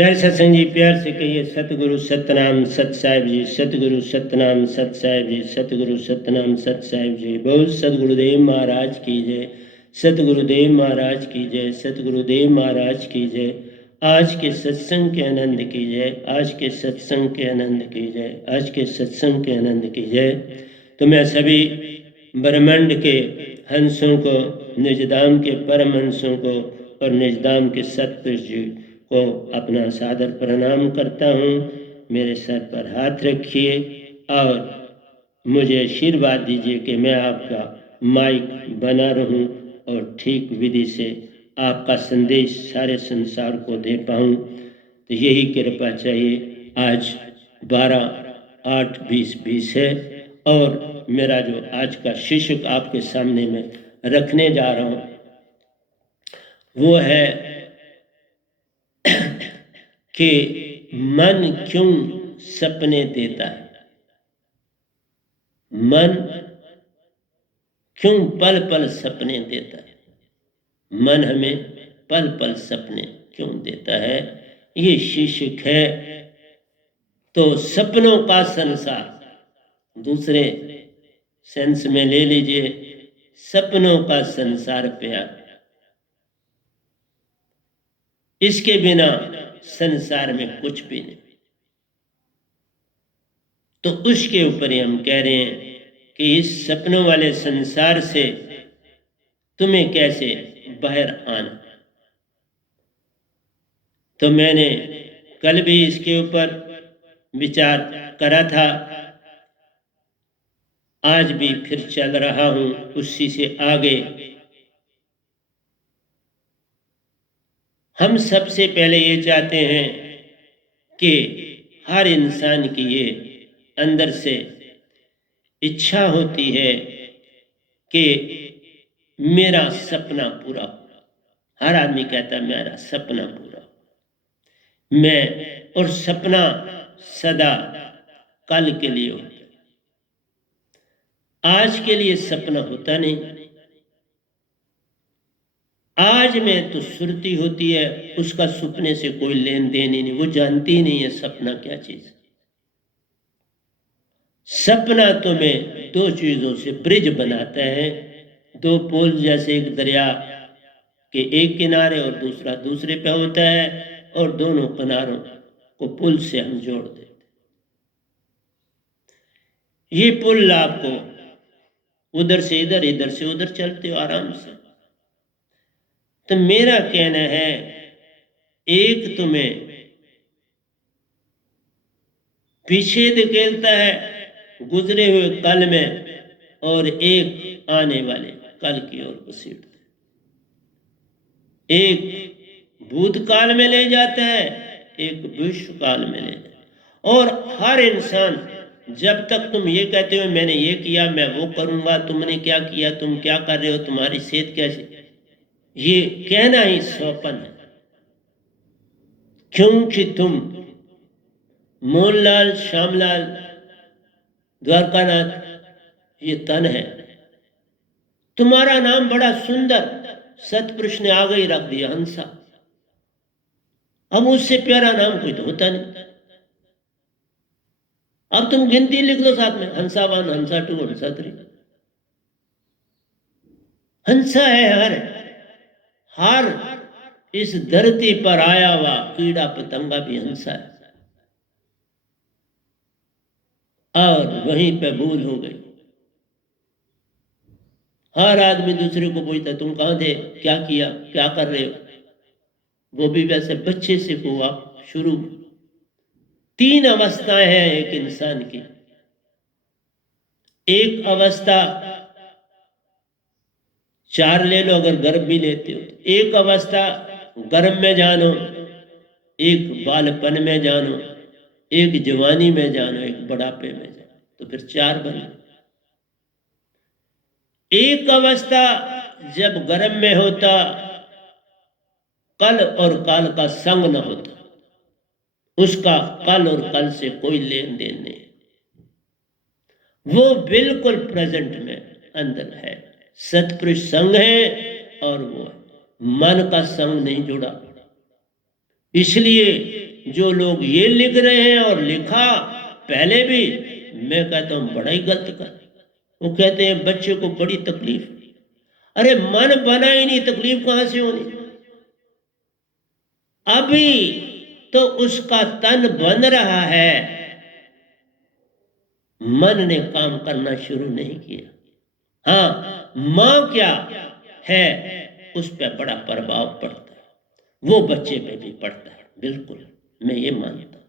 प्यार सत्संग जी, प्यार से कहिए सतगुरु सतनाम सत साहिब जी, सतगुरु सतनाम सत साहिब जी, सतगुरु सतनाम सत साहिब जी। बहुत सतगुरुदेव महाराज की जय, सतगुरुदेव महाराज की जय, सतगुरुदेव महाराज की जय। आज के सत्संग के आनंद की जय, आज के सत्संग के आनंद की जय, आज के सत्संग के आनंद की जय। तो मैं सभी ब्रह्मांड के हंसों को, निजधाम के परम हंसों को और निजधाम के सतपुरुष जी को अपना सादर प्रणाम करता हूँ। मेरे सर पर हाथ रखिए और मुझे आशीर्वाद दीजिए कि मैं आपका माइक बना रहूं और ठीक विधि से आपका संदेश सारे संसार को दे पाऊँ। तो यही कृपा चाहिए। आज 12/8/2020 है और मेरा जो आज का शीर्षक आपके सामने में रखने जा रहा हूँ वो है कि मन क्यों सपने देता है। मन क्यों पल पल सपने देता है। मन हमें पल पल सपने क्यों देता है, ये शीर्षक है। तो सपनों का संसार, दूसरे सेंस में ले लीजिए, सपनों का संसार प्यार, इसके बिना संसार में कुछ भी नहीं। तो उसके ऊपर ही हम कह रहे हैं कि इस सपनों वाले संसार से तुम्हें कैसे बाहर आना। तो मैंने कल भी इसके ऊपर विचार करा था, आज भी फिर चल रहा हूं उसी से आगे। हम सबसे पहले ये चाहते हैं कि हर इंसान की ये अंदर से इच्छा होती है कि मेरा सपना पूरा हो। हर आदमी कहता है मेरा सपना पूरा हो। मैं और सपना सदा कल के लिए होता है, आज के लिए सपना होता नहीं। आज में तो सुरती होती है, उसका सपने से कोई लेन देन ही नहीं, वो जानती ही नहीं है सपना क्या चीज। सपना तुम्हें दो चीजों से ब्रिज बनाता है, दो पुल जैसे, एक दरिया के एक किनारे और दूसरा दूसरे पे होता है, और दोनों किनारों को पुल से हम जोड़ देते। ये पुल आपको उधर से इधर, इधर से उधर चलते हो आराम से। तो मेरा कहना है, एक तुम्हें पीछे धकेलता है गुजरे हुए कल में, और एक आने वाले कल की ओर घसीटता है। एक भूतकाल में ले जाता है, एक भविष्यकाल में ले जाता है। और हर इंसान, जब तक तुम ये कहते हो मैंने ये किया, मैं वो करूंगा, तुमने क्या किया, तुम क्या कर रहे हो, तुम्हारी सेहत कैसी, ये कहना ही स्वप्न है। क्योंकि तुम मोहनलाल, श्यामलाल, द्वारकानाथ, ये तन है। तुम्हारा नाम बड़ा सुंदर सतपुरुष ने आगे ही रख दिया, हंसा। अब उससे प्यारा नाम कोई तो होता नहीं। अब तुम गिनती लिख लो साथ में, हंसा 1, हंसा 2, हंसा 3। हंसा है हर इस धरती पर आया हुआ कीड़ा पतंगा भी हंसा है। और वहीं पे भूल हो गई। हर आदमी दूसरे को पूछता तुम कहां थे, क्या किया, क्या कर रहे हो। वो भी वैसे बच्चे से हुआ शुरू। 3 अवस्थाएं हैं एक इंसान की। एक अवस्था 4 ले लो अगर गर्भ भी लेते हो। एक अवस्था गर्भ में जानो, एक बालपन में जानो, एक जवानी में जानो, एक बुढ़ापे में जानो, तो फिर 4 बने। एक अवस्था जब गर्भ में होता, कल और काल का संग न होता, उसका कल और कल से कोई लेन देन नहीं, वो बिल्कुल प्रेजेंट में अंदर है। सतपुरुष संग है और वो मन का संग नहीं जुड़ा। इसलिए जो लोग ये लिख रहे हैं और लिखा पहले भी, मैं कहता हूं बड़ा ही गलत कर। वो कहते हैं बच्चे को बड़ी तकलीफ। अरे मन बना ही नहीं, तकलीफ कहां से होनी? अभी तो उसका तन बन रहा है, मन ने काम करना शुरू नहीं किया। हाँ, मां क्या है उस पर बड़ा प्रभाव पड़ता है, वो बच्चे पे भी पड़ता है, बिल्कुल मैं ये मानता हूं।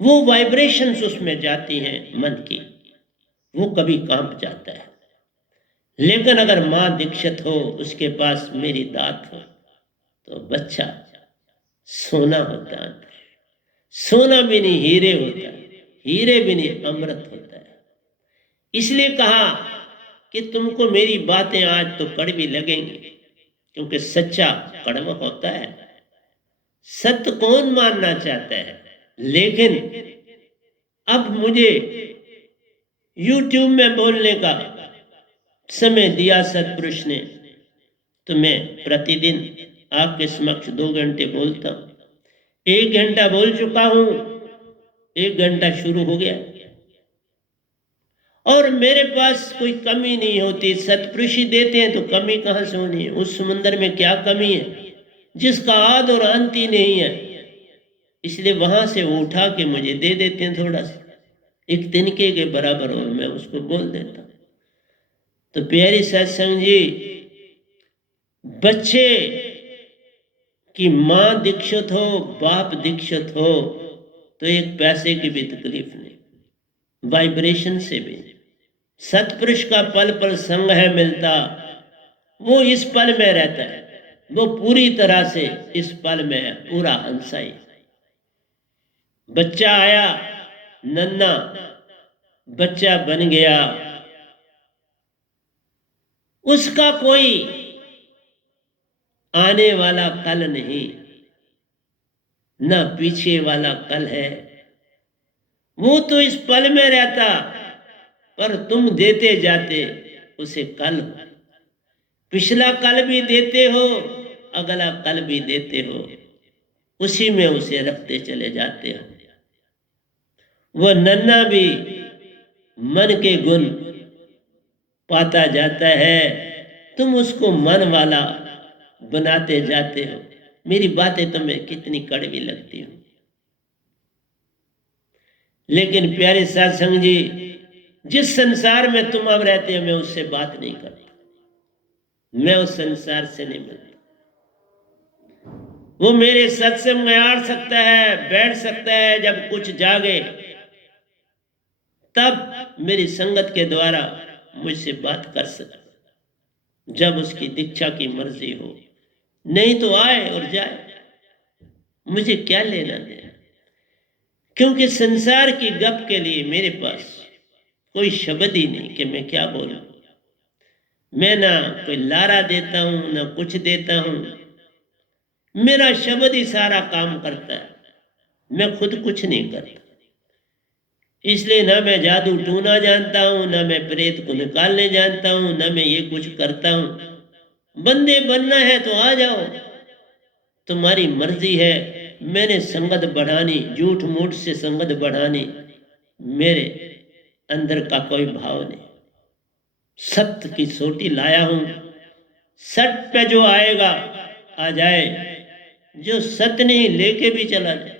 वो वाइब्रेशंस उसमें जाती हैं मन की, वो कभी कांप जाता है। लेकिन अगर मां दीक्षित हो, उसके पास मेरी दात हो, तो बच्चा सोना होता है। सोना भी नहीं हीरे होता है, हीरे भी नहीं अमृत होता है। इसलिए कहा कि तुमको मेरी बातें आज तो कड़वी लगेंगी, क्योंकि सच्चा कड़वा होता है। सत्य कौन मानना चाहता है? लेकिन अब मुझे YouTube में बोलने का समय दिया सतपुरुष ने, तो मैं प्रतिदिन आपके समक्ष 2 घंटे बोलता हूं। 1 घंटा बोल चुका हूं, 1 घंटा शुरू हो गया, और मेरे पास कोई कमी नहीं होती। सतपुरुष ही देते हैं तो कमी कहां से होनी है? उस समुद्र में क्या कमी है जिसका आद और अंत ही नहीं है? इसलिए वहां से वो उठा के मुझे दे देते हैं थोड़ा सा, एक तिनके के बराबर, और मैं उसको बोल देता हूं। तो प्यारी सत्संग जी, बच्चे की मां दीक्षित हो, बाप दीक्षित हो, तो एक पैसे की भी तकलीफ नहीं, वाइब्रेशन से भी। सतपुरुष का पल पल संग है मिलता, वो इस पल में रहता है, वो पूरी तरह से इस पल में है, पूरा हंसाई। बच्चा आया, नन्ना बच्चा बन गया, उसका कोई आने वाला कल नहीं, ना पीछे वाला कल है। वो तो इस पल में रहता, पर तुम देते जाते उसे कल। पिछला कल भी देते हो, अगला कल भी देते हो, उसी में उसे रखते चले जाते हो। वह नन्हा भी मन के गुण पाता जाता है, तुम उसको मन वाला बनाते जाते हो। मेरी बातें तुम्हें कितनी कड़वी लगती हो, लेकिन प्यारे सत्संग जी, जिस संसार में तुम अब रहते हो, मैं उससे बात नहीं करता, मैं उस संसार से नहीं मिलता। वो मेरे सत्संग में आ सकता है, बैठ सकता है, जब कुछ जागे तब मेरी संगत के द्वारा मुझसे बात कर सकता, जब उसकी दीक्षा की मर्जी हो। नहीं तो आए और जाए, मुझे क्या लेना देना। क्योंकि संसार की गप के लिए मेरे पास कोई शब्द ही नहीं कि मैं क्या बोलूं। मैं ना कोई लारा देता हूं, ना कुछ देता हूं, मेरा शब्द ही सारा काम करता है, मैं खुद कुछ नहीं करता। इसलिए ना मैं जादू टूना जानता हूं, ना मैं प्रेत को निकालने जानता हूं, ना मैं ये कुछ करता हूं। बंदे बनना है तो आ जाओ, तुम्हारी मर्जी है। मैंने संगत बढ़ानी, झूठ मूठ से संगत बढ़ानी मेरे अंदर का कोई भाव नहीं। सत्य की सोटी लाया हूं, सत्य पे जो आएगा आ जाए, जो सत्य नहीं लेके भी चला जाए,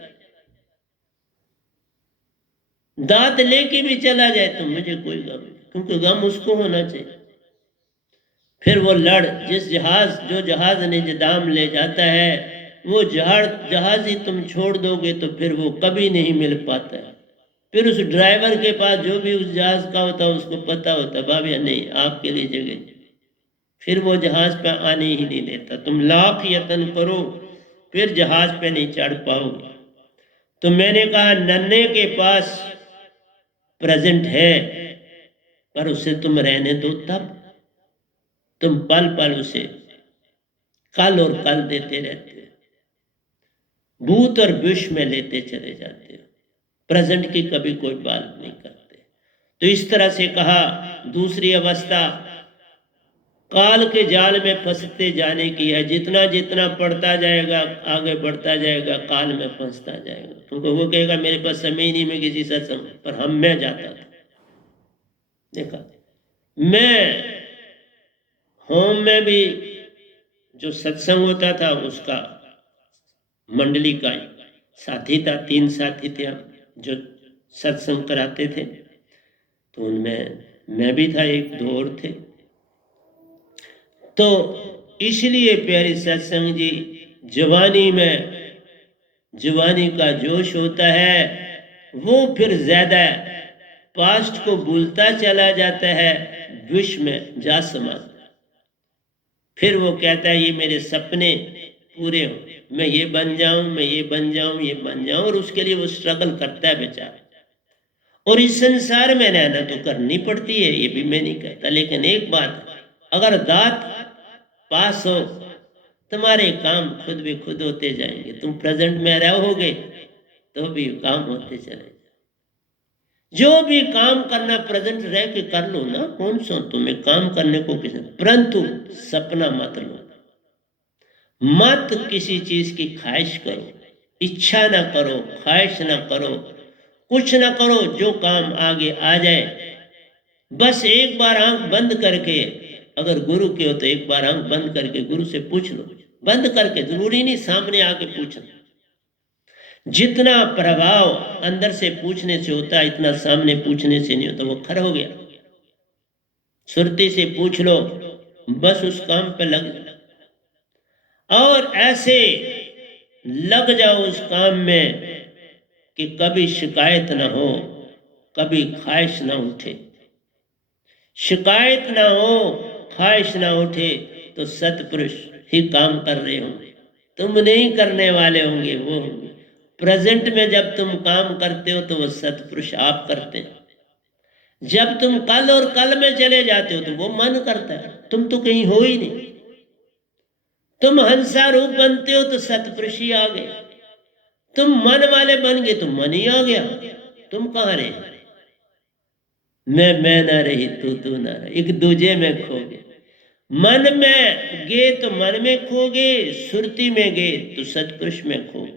दांत लेके भी चला जाए, तो मुझे कोई गम नहीं, क्योंकि गम उसको होना चाहिए। फिर वो लड़, जिस जहाज, जो जहाज निजदाम ले जाता है, वो जहाज ही तुम छोड़ दोगे तो फिर वो कभी नहीं मिल पाता है। फिर उस ड्राइवर के पास जो भी उस जहाज का होता, उसको पता होता बाबा नहीं आपके लिए जगह, फिर वो जहाज पे आने ही नहीं देता। तुम लाख यत्न करो, फिर जहाज पे नहीं चढ़ पाओगे। तो मैंने कहा नन्हे के पास प्रेजेंट है, पर उसे तुम रहने दो, तब तुम पल पल उसे कल और कल देते रहते हो, भूत और विष में लेते चले जाते हो, प्रेजेंट की कभी कोई बात नहीं करते। तो इस तरह से कहा। दूसरी अवस्था काल के जाल में फंसते जाने की है। जितना जितना पढ़ता जाएगा, आगे बढ़ता जाएगा, काल में फंसता जाएगा। क्योंकि वो कहेगा मेरे पास समय ही नहीं, मैं किसी सत्संग पर मैं जाता था। देखा, मैं होम में भी जो सत्संग होता था उसका मंडली का साथी था, 3 साथी थे हम जो सत्संग कराते थे। तो उनमें मैं भी था, 1-2 और थे। तो इसलिए प्यारे सत्संग जी, जवानी का जोश होता है, वो फिर ज्यादा पास्ट को भूलता चला जाता है, विश्व में जा समाता। फिर वो कहता है ये मेरे सपने पूरे हो, मैं ये बन जाऊं, मैं ये बन जाऊं, ये बन जाऊं, और उसके लिए वो स्ट्रगल करता है बेचारा। और इस संसार में रहना तो करनी पड़ती है, ये भी मैं नहीं कहता। लेकिन एक बात, अगर दांत पास हो, तुम्हारे काम खुद भी खुद होते जाएंगे। तुम प्रेजेंट में रहोगे तो भी काम होते चले। जो भी काम करना प्रेजेंट रह के कर लो ना, कौन सा तुम्हें काम करने को किसी, परंतु सपना मत लो, मत किसी चीज की ख्वाहिश करो, इच्छा ना करो, ख्वाहिश ना करो, कुछ ना करो। जो काम आगे आ जाए, बस एक बार आंख बंद करके, अगर गुरु के हो तो एक बार आंख बंद करके गुरु से पूछ लो, बंद करके, जरूरी नहीं सामने आके पूछना। जितना प्रभाव अंदर से पूछने से होता है, इतना सामने पूछने से नहीं होता। वो खर हो गया, सुरती से पूछ लो, बस उस काम पे लग जाओ। और ऐसे लग जाओ उस काम में कि कभी शिकायत ना हो, कभी ख्वाहिश ना उठे। शिकायत ना हो, ख्वाहिश ना उठे, तो सतपुरुष ही काम कर रहे होंगे, तुम नहीं करने वाले होंगे, वो होंगे। प्रेजेंट में जब तुम काम करते हो तो वो सतपुरुष आप करते हैं। जब तुम कल और कल में चले जाते हो तो वो मन करता है, तुम तो कहीं हो ही नहीं। तुम हंसा रूप बनते हो तो सतपुरुष ही आ गए। तुम मन वाले बन गए तो मन ही आ गया। तुम कहाँ रहे? मैं ना रही, तू ना रही, एक दूजे में खो गए। मन में गए तो मन में खो गए, सुरती में गए तो सतपुरुष में खो गए।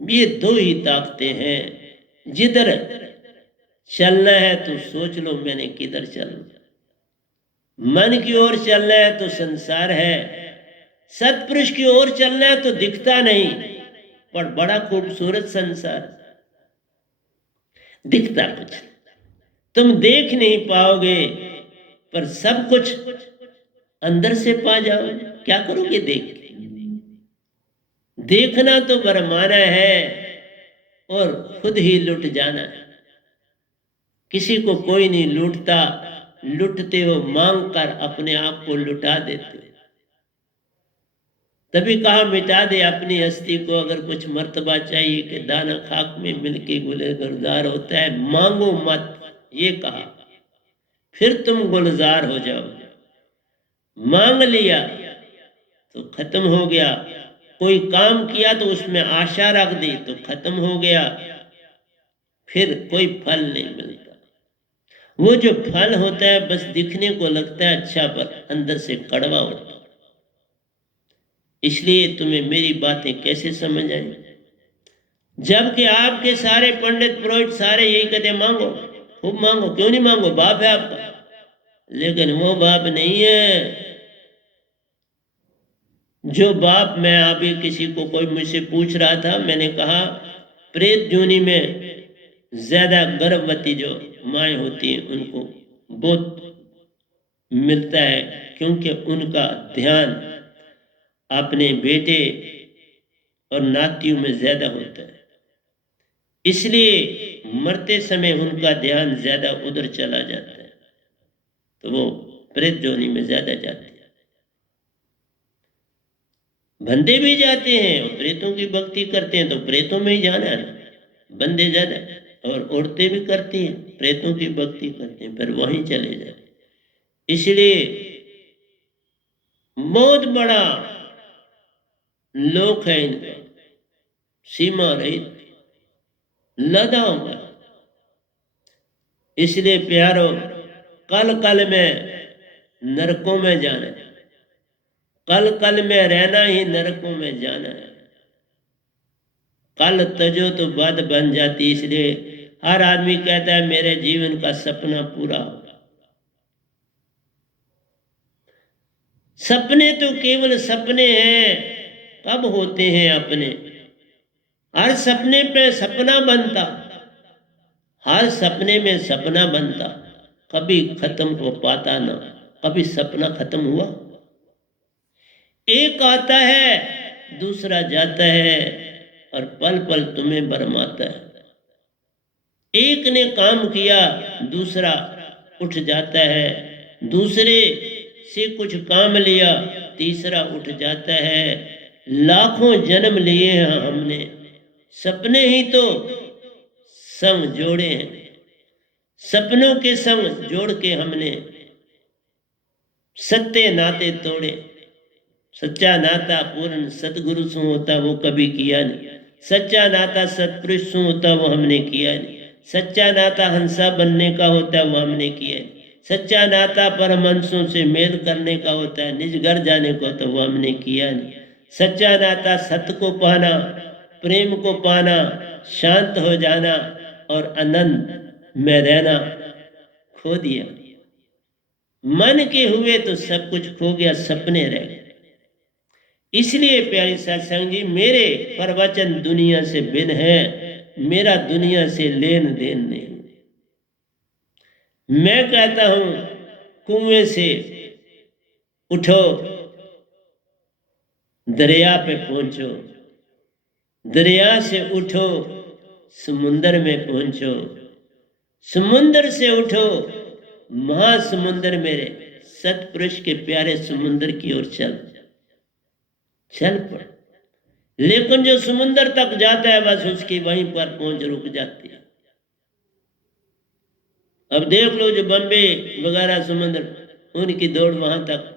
ये 2 ही ताकतें हैं। जिधर चलना है तो सोच लो मैंने किधर चलना। मन की ओर चलना है तो संसार है, सतपुरुष की ओर चलना है तो दिखता नहीं, पर बड़ा खूबसूरत संसार, दिखता कुछ तुम देख नहीं पाओगे, पर सब कुछ अंदर से पा जाओ। क्या करोगे देख के? देखना तो बरमाना है और खुद ही लुट जाना है। किसी को कोई नहीं लूटता, लुटते हो मांग कर अपने आप को लुटा देते हो। तभी कहा मिटा दे अपनी हस्ती को, अगर कुछ मर्तबा चाहिए कि दाना खाक में मिलके गुलजार होता है, मांगो मत, ये कहा, फिर तुम गुलजार हो जाओ। मांग लिया तो खत्म हो गया। कोई काम किया तो उसमें आशा रख दी तो खत्म हो गया, फिर कोई फल नहीं मिलता। वो जो फल होता है बस दिखने को लगता है अच्छा, पर अंदर से कड़वा होता है। इसलिए तुम्हें मेरी बातें कैसे समझ आई? जबकि आपके सारे पंडित पुरोहित सारे यही कहते मांगो, खूब मांगो, क्यों नहीं मांगो, बाप है आपका। लेकिन वो बाप नहीं है जो बाप, मैं अभी किसी को कोई मुझसे पूछ रहा था, मैंने कहा प्रेत योनि में ज्यादा गर्भवती जो माएँ होती हैं उनको बहुत मिलता है, क्योंकि उनका ध्यान अपने बेटे और नातियों में ज्यादा होता है। इसलिए मरते समय उनका ध्यान ज्यादा उधर चला जाता है, तो वो प्रेत योनि में ज्यादा जाते हैं। बंदे भी जाते हैं और प्रेतों की भक्ति करते हैं, तो प्रेतों में ही जाना है ना, बंदे ज्यादा। और औरतें भी करती हैं, प्रेतों की भक्ति करते हैं, फिर वहीं चले जाते। इसलिए बहुत बड़ा लोक है इनका, सीमा रहित लदा हुआ। इसलिए प्यारो, कल कल में नरकों में जाना है, कल कल में रहना ही नरकों में जाना है। कल तजो तो बद बन जाती, इसलिए हर आदमी कहता है मेरे जीवन का सपना पूरा हो। सपने तो केवल सपने हैं, कब होते हैं अपने। हर सपने पे सपना बनता, हर सपने में सपना बनता, कभी खत्म हो पाता ना। कभी सपना खत्म हुआ? एक आता है दूसरा जाता है, और पल पल तुम्हें बरमाता है। एक ने काम किया दूसरा उठ जाता है, दूसरे से कुछ काम लिया तीसरा उठ जाता है। लाखों जन्म लिए हैं हमने, सपने ही तो संग जोड़े हैं। सपनों के संग जोड़ के हमने सत्य नाते तोड़े। सच्चा नाता पूर्ण सतगुरु से होता वो कभी किया नहीं। सच्चा नाता सतपुरुष से होता वो हमने किया नहीं। सच्चा नाता हंसा बनने का होता है वो हमने किया नहीं। सच्चा नाता परमहंसों से मेल करने का होता है, निज घर जाने को तो वो हमने किया नहीं। सच्चा नाता सत्य को पाना, प्रेम को पाना, शांत हो जाना और आनंद में रहना खो दिया। मन के हुए तो सब कुछ खो गया, सपने रह गए। इसलिए प्यारी सत्संग जी, मेरे प्रवचन दुनिया से भिन्न है, मेरा दुनिया से लेन देन नहीं। मैं कहता हूं कुएं से उठो दरिया पे पहुंचो, दरिया से उठो समुंदर में पहुंचो, समुंदर से उठो महासमुंदर मेरे सतपुरुष के प्यारे समुंदर की ओर चल पड़। लेकिन जो समुंदर तक जाता है बस उसकी वहीं पर पहुंच रुक जाती है। अब देख लो जो बम्बे वगैरह समुंदर, उनकी दौड़ वहां तक,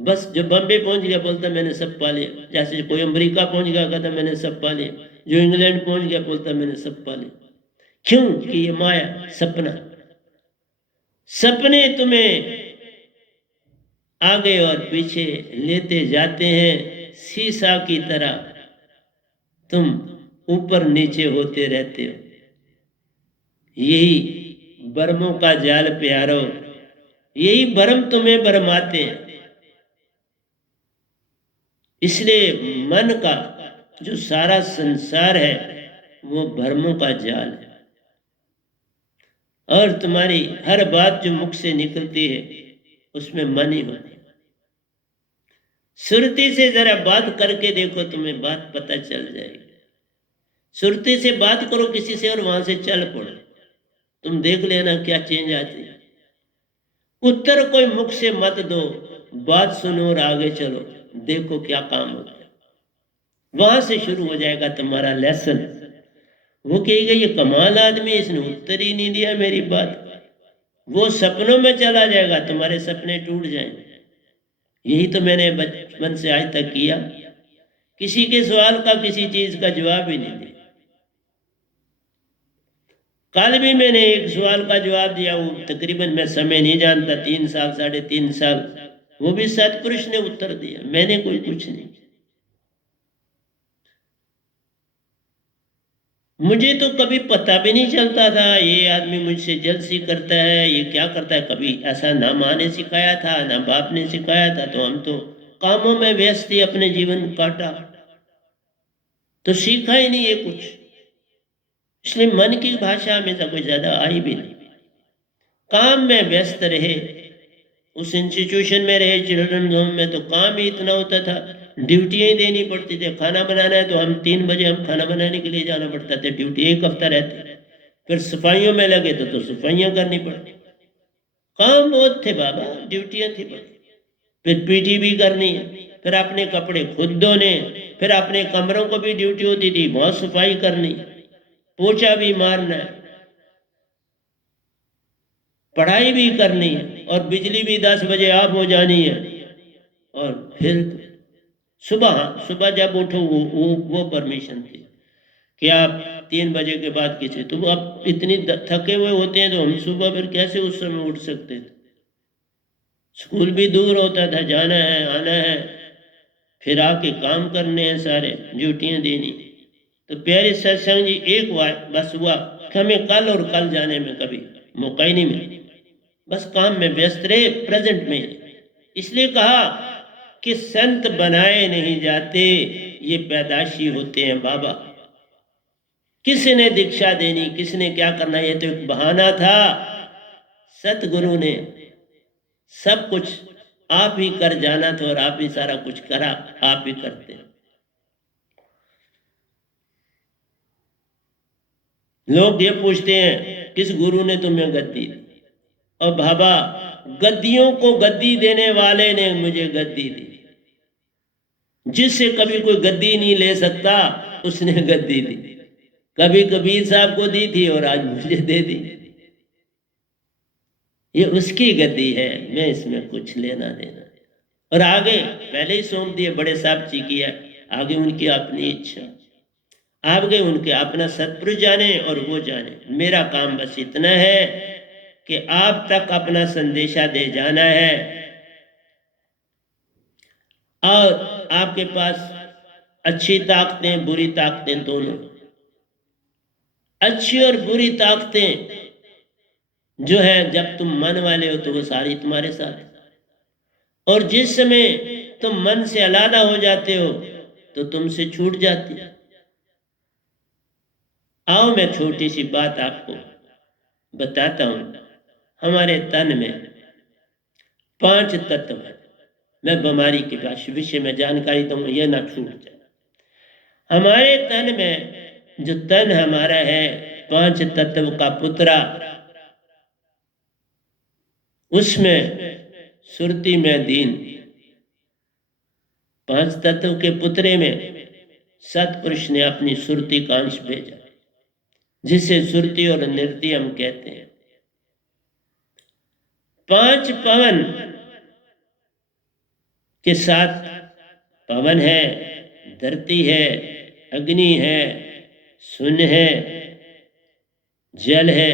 बस जो बम्बे पहुंच गया बोलता मैंने सब पा लिया। जैसे कोई अमेरिका पहुंच गया कहता मैंने सब पा लिया, जो इंग्लैंड पहुंच गया बोलता मैंने सब पा लिया। क्यों? कि ये माया सपना, सपने तुम्हें आगे और पीछे लेते जाते हैं, शीशा की तरह तुम ऊपर नीचे होते रहते हो। यही भ्रमों का जाल प्यारो, यही भ्रम तुम्हें भरमाते हैं। इसलिए मन का जो सारा संसार है वो भ्रमों का जाल है, और तुम्हारी हर बात जो मुख से निकलती है उसमें मन ही होती है। सुरती से जरा बात करके देखो, तुम्हें बात पता चल जाएगी। सुरती से बात करो किसी से और वहां से चल पड़ो, तुम देख लेना क्या चेंज आती है। उत्तर कोई मुख से मत दो, बात सुनो और आगे चलो, देखो क्या काम होता है। वहां से शुरू हो जाएगा तुम्हारा लेसन। वो कहेगा ये कमाल आदमी, इसने उत्तर ही नहीं दिया मेरी बात। वो सपनों में चला जाएगा, तुम्हारे सपने टूट जाएंगे। यही तो मैंने बचपन से आज तक किया, किसी के सवाल का किसी चीज का जवाब ही नहीं दिया। कल भी मैंने एक सवाल का जवाब दिया, वो तकरीबन मैं समय नहीं जानता, 3 साल 3.5 साल, वो भी सतपुरुष ने उत्तर दिया, मैंने कोई कुछ नहीं। मुझे तो कभी पता भी नहीं चलता था ये आदमी मुझसे जलसी करता है, ये क्या करता है। कभी ऐसा ना माँ ने सिखाया था ना बाप ने सिखाया था, तो हम तो कामों में व्यस्त ही अपने जीवन काटा, तो सीखा ही नहीं ये कुछ। इसलिए मन की भाषा में तो कोई ज्यादा आई भी नहीं। काम में व्यस्त रहे, उस इंस्टीट्यूशन में रहे चिल्ड्रन होम में, तो काम ही इतना होता था, ड्यूटियाँ ही देनी पड़ती थी। खाना बनाना है तो हम 3 बजे हम खाना बनाने के लिए जाना पड़ता था, ड्यूटी 1 हफ्ता रहती। फिर सफाइयों में लगे तो सफाइयाँ करनी पड़ती। काम बहुत थे बाबा, ड्यूटियाँ थी बड़ी। फिर पीटी भी करनी है, फिर अपने कपड़े खुद धोने, फिर अपने कमरों को भी ड्यूटी होती थी, बहुत सफाई करनी, पोछा भी मारना है, पढ़ाई भी करनी है, और बिजली भी 10 बजे ऑफ हो जानी है। और फिर सुबह जब उठो वो परमिशन थी कि आप 3 बजे के बाद किसी, तो अब इतनी थके हुए होते हैं तो हम सुबह फिर कैसे उस समय उठ सकते थे। स्कूल भी दूर होता था, जाना है आना है, फिर आके काम करने हैं, सारे ड्यूटियां देनी। तो प्यारे सत्संग जी एक बार बस हुआ कि हमें कल और कल जाने में कभी मौका ही नहीं मिला, बस काम में व्यस्त रहे, प्रेजेंट में। इसलिए कहा कि संत बनाए नहीं जाते, ये पैदाशी होते हैं बाबा। किसने दीक्षा देनी, किसने क्या करना, ये तो एक बहाना था। सतगुरु ने सब कुछ आप ही कर जाना था और आप ही सारा कुछ करा, आप ही करते। लोग ये पूछते हैं किस गुरु ने तुम्हें गद्दी दी, और बाबा गद्दियों को गद्दी देने वाले ने मुझे गद्दी दी। जिससे कभी कोई गद्दी नहीं ले सकता उसने गद्दी दी। कभी कबीर साहब को दी थी और आज मुझे दे दी। ये उसकी गद्दी है, मैं इसमें कुछ लेना देना। और आगे पहले ही सौंप दिए, बड़े साहब जी की है, आगे उनकी अपनी इच्छा, आगे उनके अपना सतपुरुष जाने और वो जाने। मेरा काम बस इतना है कि आप तक अपना संदेशा दे जाना है। और आपके पास अच्छी ताकतें बुरी ताकतें दोनों, अच्छी और बुरी ताकतें जो है, जब तुम मन वाले हो तो वो सारी तुम्हारे साथ है, और जिस समय तुम मन से अलग हो जाते हो तो तुमसे छूट जाती है। आओ मैं छोटी सी बात आपको बताता हूं। हमारे तन में 5 तत्व है। मैं बीमारी के विषय में जानकारी दूंगा, यह ना छूट जाए। हमारे तन में जो तन हमारा है 5 तत्व का पुत्रा, उसमें सुरती में दीन, 5 तत्व के पुत्रे में सतपुरुष ने अपनी सुरती का अंश भेजा, जिसे सुरती और नृत्य हम कहते हैं। 5 पवन के साथ, पवन है, धरती है, अग्नि है, शून्य है, जल है।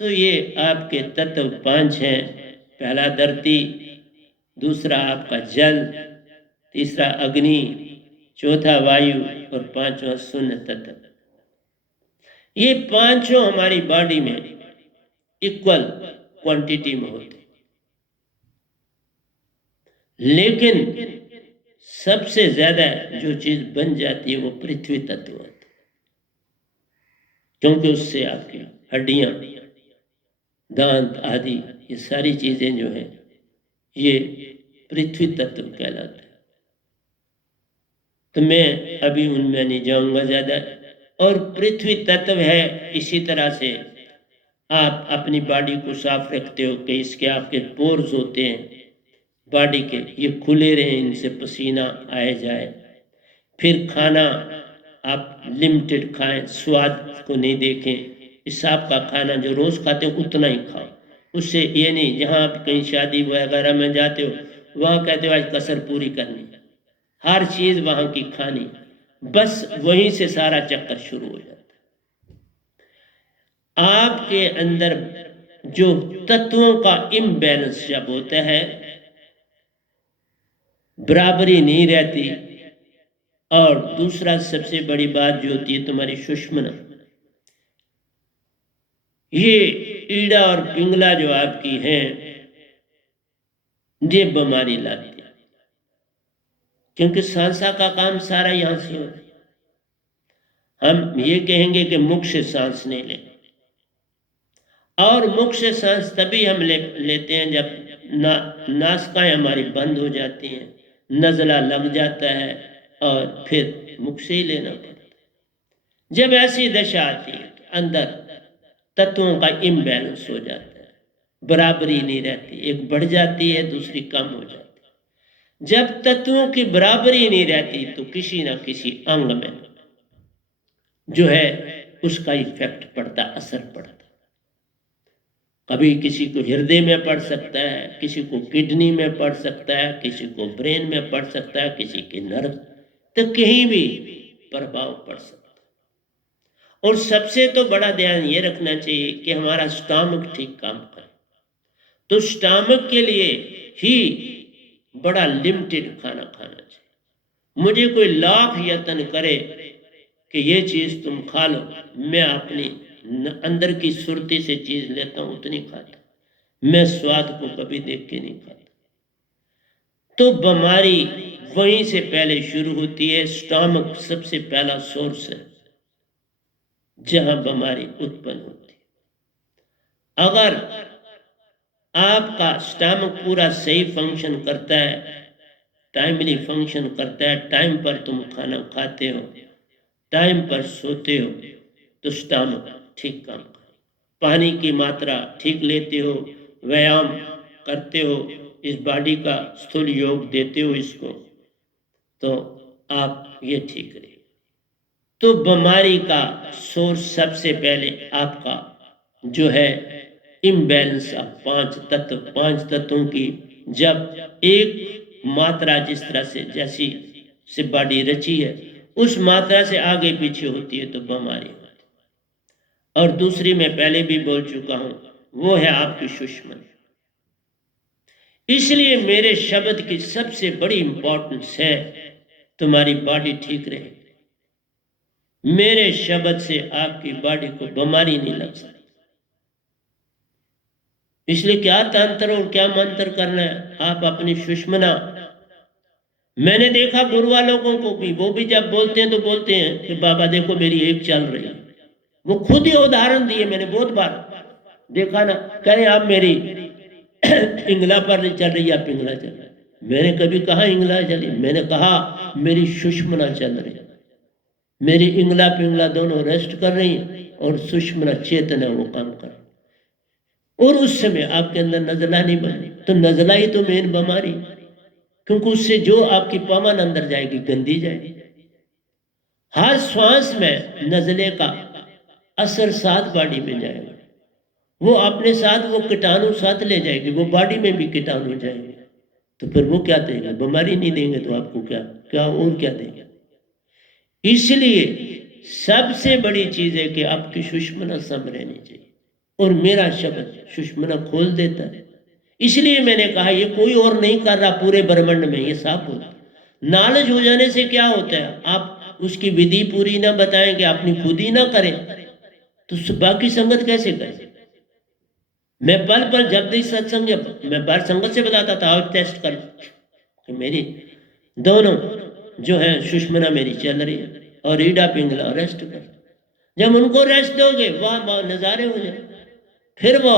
तो ये आपके तत्व 5 हैं। पहला धरती, दूसरा आपका जल, तीसरा अग्नि, चौथा वायु और 5वां शून्य तत्व। ये 5 हमारी बॉडी में इक्वल क्वांटिटी में होते, लेकिन सबसे ज्यादा जो चीज बन जाती है वो पृथ्वी तत्व होता है, क्योंकि उससे आपकी हड्डियां, दांत आदि ये सारी चीजें जो हैं ये पृथ्वी तत्व कहलाते हैं। तो मैं अभी उनमें नहीं जाऊंगा ज्यादा। और पृथ्वी तत्व है, इसी तरह से आप अपनी बॉडी को साफ रखते हो कि इसके आपके पोर्स होते हैं बॉडी के, ये खुले रहें, इनसे पसीना आए जाए। फिर खाना आप लिमिटेड खाएं, स्वाद को नहीं देखें। हिसाब का खाना जो रोज खाते हो उतना ही खाओ। उससे ये नहीं जहाँ आप कहीं शादी वगैरह में जाते हो वहाँ कहते हो आज कसर पूरी करनी, हर चीज वहाँ की खानी, बस वहीं से सारा चक्कर शुरू हो जाता है। आपके अंदर जो तत्वों का इम्बैलेंस जब होता है, बराबरी नहीं रहती। और दूसरा सबसे बड़ी बात जो होती है तुम्हारी सुषमना, ये ईड़ा और पिंगला जो आपकी है ये बीमारी लाती है, क्योंकि सांसा का काम सारा यहां से होता है। हम ये कहेंगे कि मुख से सांस नहीं लें, और मुख से सांस तभी हम लेते हैं जब नासिकाएं हमारी बंद हो जाती हैं, नजला लग जाता है और फिर मुख से ही लेना पड़ता है। जब ऐसी दशा आती है तो अंदर तत्वों का इम्बैलेंस हो जाता है, बराबरी नहीं रहती, एक बढ़ जाती है दूसरी कम हो जाती है। जब तत्वों की बराबरी नहीं रहती तो किसी ना किसी अंग में जो है उसका इफेक्ट पड़ता, असर पड़ता। कभी किसी को हृदय में पड़ सकता है, किसी को किडनी में पड़ सकता है, किसी को ब्रेन में पड़ सकता है, किसी के नर्व, तो कहीं भी प्रभाव पड़ सकता है। और सबसे तो बड़ा ध्यान ये रखना चाहिए कि हमारा स्टमक ठीक काम करे। तो स्टमक के लिए ही बड़ा लिमिटेड खाना खाना चाहिए। मुझे कोई लाख यत्न करे कि ये चीज तुम खा लो, मैं अपनी अंदर की सुरती से चीज लेता हूं, उतनी खाता। मैं स्वाद को कभी देख के नहीं खाता। तो बीमारी वहीं से पहले शुरू होती है। स्टमक सबसे पहला सोर्स है जहां बीमारी उत्पन्न होती है। अगर आपका स्टमक पूरा सही फंक्शन करता है, टाइमली फंक्शन करता है, टाइम पर तुम खाना खाते हो, टाइम पर सोते हो, तो स्टमक ठीक काम करे। पानी की मात्रा ठीक लेते हो, व्यायाम करते हो, इस बॉडी का स्थूल योग देते हो इसको, तो आप ये ठीक रहे। तो बीमारी का सोर्स सबसे पहले आपका जो है इम्बैलेंस ऑफ पांच तत्व। पांच तत्वों की जब एक मात्रा जिस तरह से जैसी से बॉडी रची है उस मात्रा से आगे पीछे होती है तो बीमारी होती है। और दूसरी मैं पहले भी बोल चुका हूं, वो है आपकी सुषमन। इसलिए मेरे शब्द की सबसे बड़ी इंपॉर्टेंस है तुम्हारी बॉडी ठीक रहे। मेरे शब्द से आपकी बॉडी को बीमारी नहीं लग सकती। इसलिए क्या तंत्र और क्या मंत्र करना है, आप अपनी सुषमना। मैंने देखा गुरु वालों को भी, वो भी जब बोलते हैं तो बोलते हैं कि बाबा देखो मेरी एक चल रही है। वो खुद ही उदाहरण दिए, मैंने बहुत बार देखा ना, कह रहे आप मेरी इंगला पर नहीं चल रही या पिंगला चल रहा है। मैंने कभी कहा इंगला चली, मैंने कहा मेरी सुषमना चल रही है। मेरी इंगला पिंगला दोनों रेस्ट कर रही हैं और सुषमना चेतना वो काम कर रही। और उस समय आपके अंदर नजला नहीं बनी, तो नजला ही तो मेन बीमारी, क्योंकि उससे जो आपकी पवन अंदर जाएगी गंदी जाएगी। हर श्वास में नजले का असर साथ बॉडी में जाएगा, वो अपने साथ वो कीटाणु साथ ले जाएगी, वो बॉडी में भी कीटाणु जाएंगे। तो फिर वो क्या देंगे, बीमारी नहीं देंगे तो आपको क्या क्या और क्या देंगे। इसलिए सबसे बड़ी चीज है कि आपकी सुषमना सम रहनी चाहिए, और मेरा शब्द सुषमना खोल देता है। इसलिए मैंने कहा ये कोई और नहीं कर रहा पूरे ब्रह्मांड में, ये साफ होता है। नॉलेज हो जाने से क्या होता है, आप उसकी विधि पूरी ना बताएं कि अपनी खुद ही ना करें तो बाकी संगत कैसे करें। मैं पल पल जब भी सत्संग, मैं बार संगत से बताता था और टेस्ट कर कि मेरी दोनों जो है सुषमना मेरी चल रही है और ईडा पिंगला रेस्ट कर। जब उनको रेस्ट दोगे वाह वाह नजारे हो जाए, फिर वो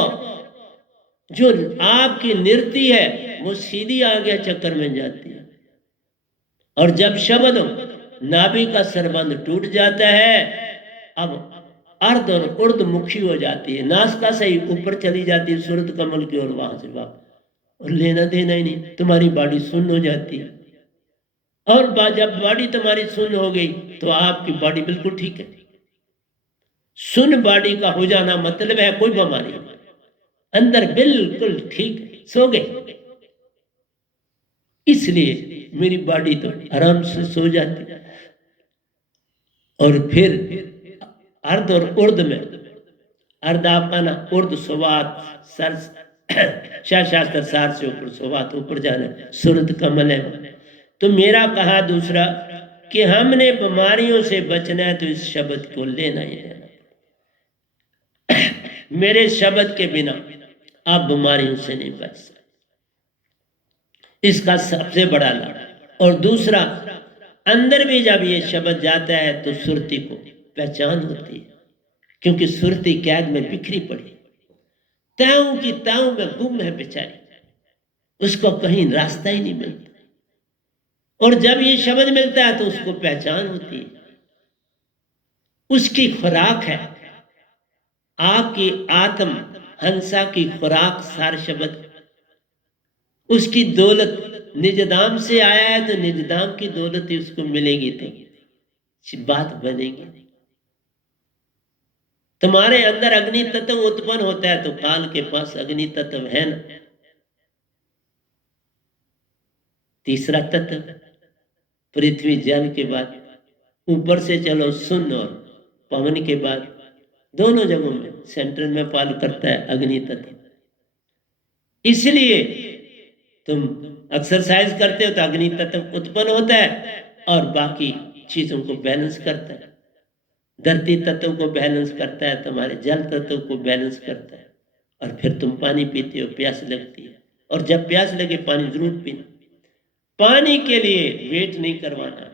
जो आपकी नृत्य है वो सीधी आगे चक्कर में जाती है। और जब शब्द नाभि का सरबंध टूट जाता है, अब अर्ध और उर्ध मुखी हो जाती है, नासिका से ही ऊपर चली जाती है सूरत कमल की ओर, वहां से वापस, और लेना देना ही नहीं, तुम्हारी बॉडी सुन्न हो जाती है। और जब बॉडी तुम्हारी सुन्न हो गई तो आपकी बॉडी बिल्कुल ठीक है। सुन्न बॉडी का हो जाना मतलब है कोई बीमारी नहीं, अंदर बिल्कुल ठीक सो गए। इसलिए मेरी बॉडी तो आराम से सो जाती है। और फिर अर्ध और उर्ध में, अर्ध आपका ना उर्ध सुवात सर शास्त्र सार से ऊपर सुवात ऊपर जाना सूरत कमल है। तो मेरा कहा दूसरा कि हमने बीमारियों से बचना है तो इस शब्द को लेना ही लेना। मेरे शब्द के बिना आप बीमारियों से नहीं बच सकते, इसका सबसे बड़ा लाभ। और दूसरा, अंदर भी जब ये शब्द जाता है तो सुरती को पहचान होती है, क्योंकि सुरती कैद में बिखरी पड़ी, ताऊ की ताऊ में गुम है बेचारी, उसको कहीं रास्ता ही नहीं मिलता। और जब ये शब्द मिलता है तो उसको पहचान होती है, उसकी खुराक है आपकी आत्म हंसा की खुराक सार शब्द। उसकी दौलत निजदाम से आया है तो निजदाम की दौलत ही उसको मिलेगी, तो बात बनेगी। तुम्हारे अंदर अग्नि तत्व उत्पन्न होता है तो काल के पास अग्नि तत्व है ना। तीसरा तत्व पृथ्वी जल के बाद ऊपर से चलो सुन और पवन के बाद दोनों जगहों में सेंट्रल में पाल करता है अग्नि तत्व। इसलिए तुम एक्सरसाइज करते हो तो अग्नि तत्व उत्पन्न होता है और बाकी चीजों को बैलेंस करता है। धरती तत्व को बैलेंस करता है, तुम्हारे जल तत्व को बैलेंस करता है, और फिर तुम पानी पीते हो, प्यास लगती है, और जब प्यास लगे पानी जरूर पीना। पानी के लिए वेट नहीं करवाना,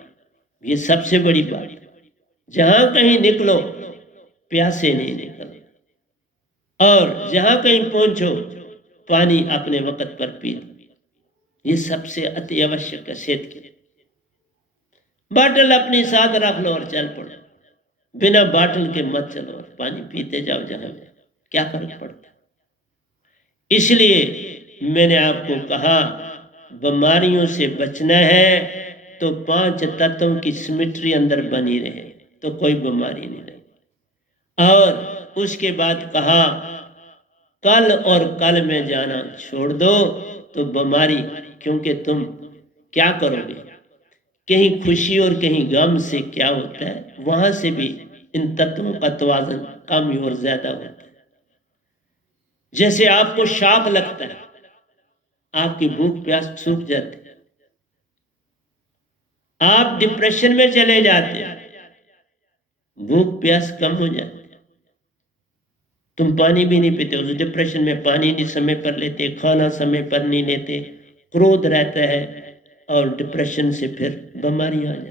ये सबसे बड़ी बात है। जहां कहीं निकलो प्यासे नहीं निकलो, और जहां कहीं पहुंचो पानी अपने वक्त पर पी लो। ये सबसे अति आवश्यक है सेहत के लिए। बाटल अपने साथ रख लो और चल पड़ो, बिना बाटल के मत चलो और पानी पीते जाओ जहां जाओ, क्या फर्क पड़ता है। इसलिए मैंने आपको कहा बीमारियों से बचना है तो 5 तत्वों की सिमेट्री अंदर बनी रहे तो कोई बीमारी नहीं रही। और उसके बाद कहा कल और कल में जाना छोड़ दो तो बीमारी, क्योंकि तुम क्या करोगे, कहीं खुशी और कहीं गम से क्या होता है, वहां से भी इन तत्वों का तवाज़ुन कम और ज्यादा होता है। जैसे आपको शाख लगता है, आपकी भूख प्यास सूख जाती है, आप डिप्रेशन में चले जाते हैं, भूख प्यास कम हो जाती है, तुम पानी भी नहीं पीते, उस डिप्रेशन में पानी नहीं समय पर लेते, खाना समय पर नहीं लेते, क्रोध रहता है और डिप्रेशन से फिर बीमारी आ जाती।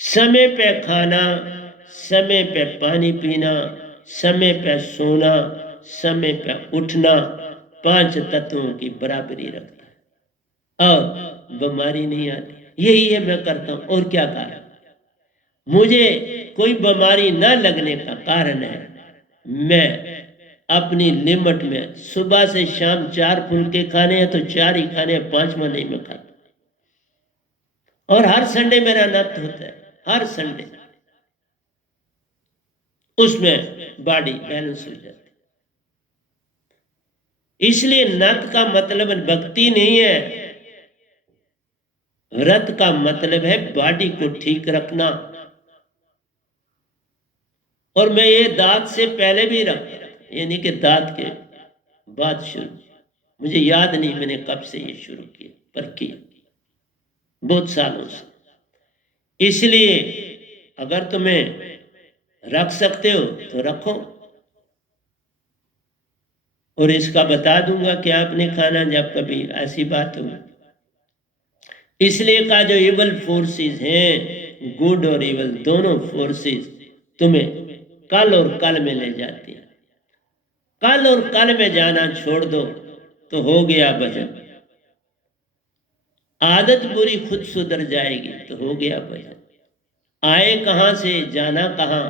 समय पे खाना, समय पे पानी पीना, समय पे सोना, समय पे उठना 5 तत्वों की बराबरी रखता है और बीमारी नहीं आती। यही है मैं करता हूं, और क्या कारण, मुझे कोई बीमारी न लगने का कारण है मैं अपनी लिमिट में सुबह से शाम 4 फुलके खाने हैं तो 4 ही खाने, 5वां नहीं मैं खाता। और हर संडे मेरा नत होता है, हर संडे, उसमें बॉडी बैलेंस हो जाती है। इसलिए नत का मतलब भक्ति नहीं है, व्रत का मतलब है बॉडी को ठीक रखना। और मैं ये दांत से पहले भी रखता, ये नहीं कि दांत के बाद शुरू, मुझे याद नहीं मैंने कब से ये शुरू किया, पर किया बहुत सालों से। इसलिए अगर तुम्हें रख सकते हो तो रखो, और इसका बता दूंगा कि आपने खाना जब कभी ऐसी बात हो। इसलिए कहा जो इवल फोर्सेस हैं, गुड और इवल दोनों फोर्सेस तुम्हें कल और कल में ले जाती हैं। कल और कल में जाना छोड़ दो तो हो गया भजन। आदत बुरी खुद सुधर जाएगी तो हो गया भजन। आए कहां से जाना कहां,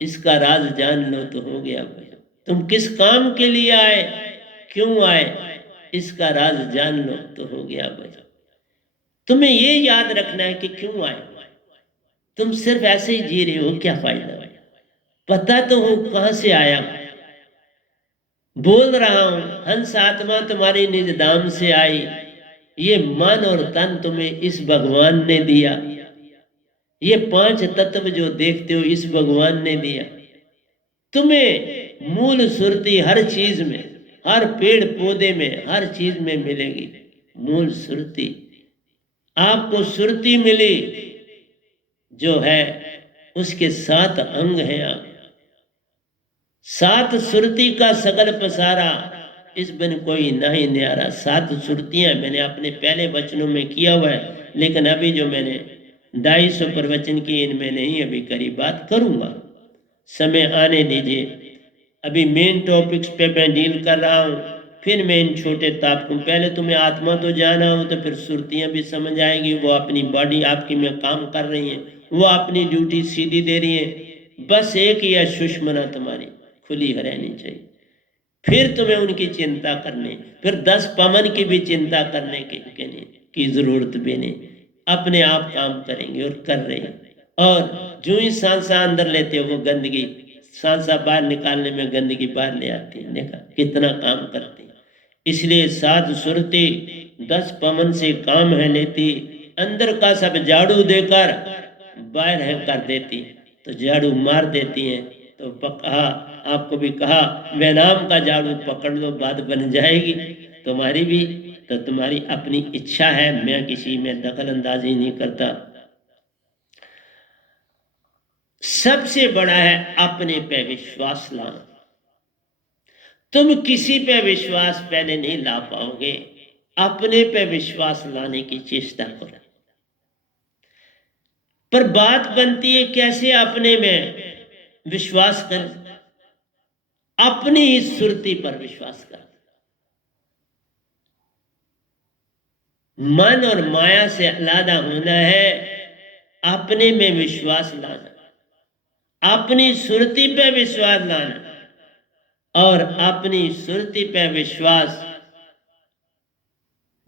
इसका राज जान लो तो हो गया भजन। तुम किस काम के लिए आए, क्यों आए, इसका राज जान लो तो हो गया भजन। तुम्हें ये याद रखना है कि क्यों आए, तुम सिर्फ ऐसे ही जी रहे हो, क्या फायदा, पता तो हो कहां से आया। बोल रहा हूं हंस आत्मा तुम्हारी निज धाम से आई, ये मन और तन तुम्हें इस भगवान ने दिया, ये 5 तत्व जो देखते हो इस भगवान ने दिया। तुम्हें मूल सुरती हर चीज में, हर पेड़ पौधे में, हर चीज में मिलेगी मूल सुरती। आपको सुरती मिली जो है उसके 7 अंग हैं। आप 7 सुरती का सगल पसारा, इस बिन कोई नहीं न्यारा। 7 सुरतियां मैंने अपने पहले वचनों में किया हुआ है, लेकिन अभी जो मैंने 250 प्रवचन की इनमें नहीं अभी करी, बात करूंगा, समय आने दीजिए। अभी मेन टॉपिक्स पे मैं डील कर रहा हूं, फिर मैं इन छोटे ताप को, पहले तुम्हें आत्मा तो जाना हो तो फिर सुरतियां भी समझ आएगी, वो अपनी बॉडी आपकी में काम कर रही है, वो अपनी ड्यूटी सीधी दे रही है। बस एक ही है, सुषमना तुम्हारी खुली रहनी चाहिए, फिर तुम्हें उनकी चिंता करनी, फिर 10 पवन की भी चिंता करने की जरूरत भी नहीं, अपने आप काम करेंगे और कर रहे हैं। और जो ही सांसा अंदर लेते हो वो गंदगी, सांसा बाहर निकालने में गंदगी बाहर ले आती है, देखा कितना काम करती है। इसलिए 7 सुरती 10 पवन से काम है लेती, अंदर का सब झाड़ू देकर बाहर है कर देती, तो झाड़ू मार देती हैं तो कहा, आपको भी कहा वैनाम का झाड़ू पकड़ लो, बात बन जाएगी तुम्हारी भी। तो तुम्हारी अपनी इच्छा है, मैं किसी में दखल अंदाजी नहीं करता। सबसे बड़ा है अपने पे विश्वास लाना। तुम किसी पे विश्वास पहले नहीं ला पाओगे, अपने पे विश्वास लाने की चेष्टा करो। पर बात बनती है कैसे अपने में विश्वास करें? अपनी ही सुरती पर विश्वास कर। मन और माया से अलग होना है, अपने में विश्वास लाना, अपनी सुरती पे विश्वास लाना। और अपनी सुरती पे विश्वास,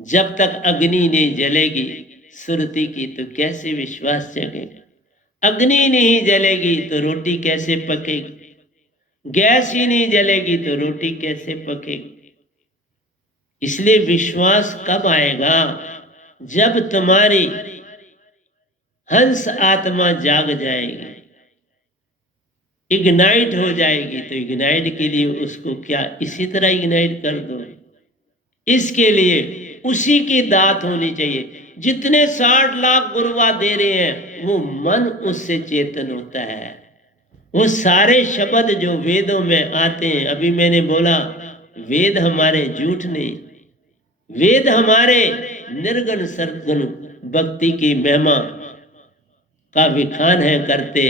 जब तक अग्नि नहीं जलेगी सुरती की तो कैसे विश्वास जगेगा? अग्नि नहीं जलेगी तो रोटी कैसे पकेगी? गैस ही नहीं जलेगी तो रोटी कैसे पकेगी? इसलिए विश्वास कब आएगा? जब तुम्हारी हंस आत्मा जाग जाएगी, इग्नाइट हो जाएगी। तो इग्नाइट के लिए उसको क्या इसी तरह इग्नाइट कर दो? इसके लिए उसी की दात होनी चाहिए। जितने 60 लाख गुरुआ दे रहे हैं वो मन उससे चेतन होता है। वो सारे शब्द जो वेदों में आते हैं, अभी मैंने बोला वेद हमारे झूठ नहीं, वेद हमारे निर्गुण सरगुण भक्ति की महिमा का विखान है करते,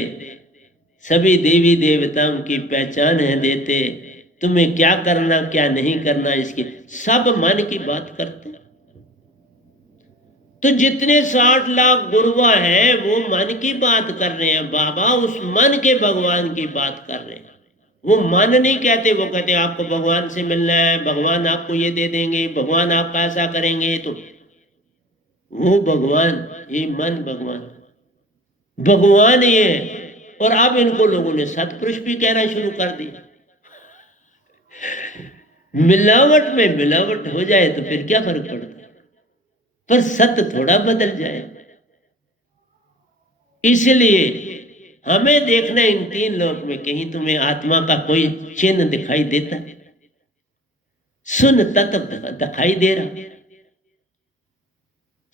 सभी देवी देवताओं की पहचान है देते। तुम्हें क्या करना क्या नहीं करना इसकी सब मन की बात करते। तो जितने 60 लाख गुरुआ हैं वो मन की बात कर रहे हैं बाबा, उस मन के भगवान की बात कर रहे हैं। वो मन नहीं कहते, वो कहते हैं आपको भगवान से मिलना है, भगवान आपको ये दे देंगे, भगवान आपका ऐसा करेंगे। तो वो भगवान, ये मन भगवान ये है। और अब इनको लोगों ने सतपुरुष भी कहना शुरू कर दिया। मिलावट में मिलावट हो जाए तो फिर क्या फर्क पड़ता है? पर सत्य थोड़ा बदल जाए। इसलिए हमें देखना इन 3 लोक में कहीं तुम्हें आत्मा का कोई चिन्ह दिखाई देता? सुन तत्व दिखाई दे रहा,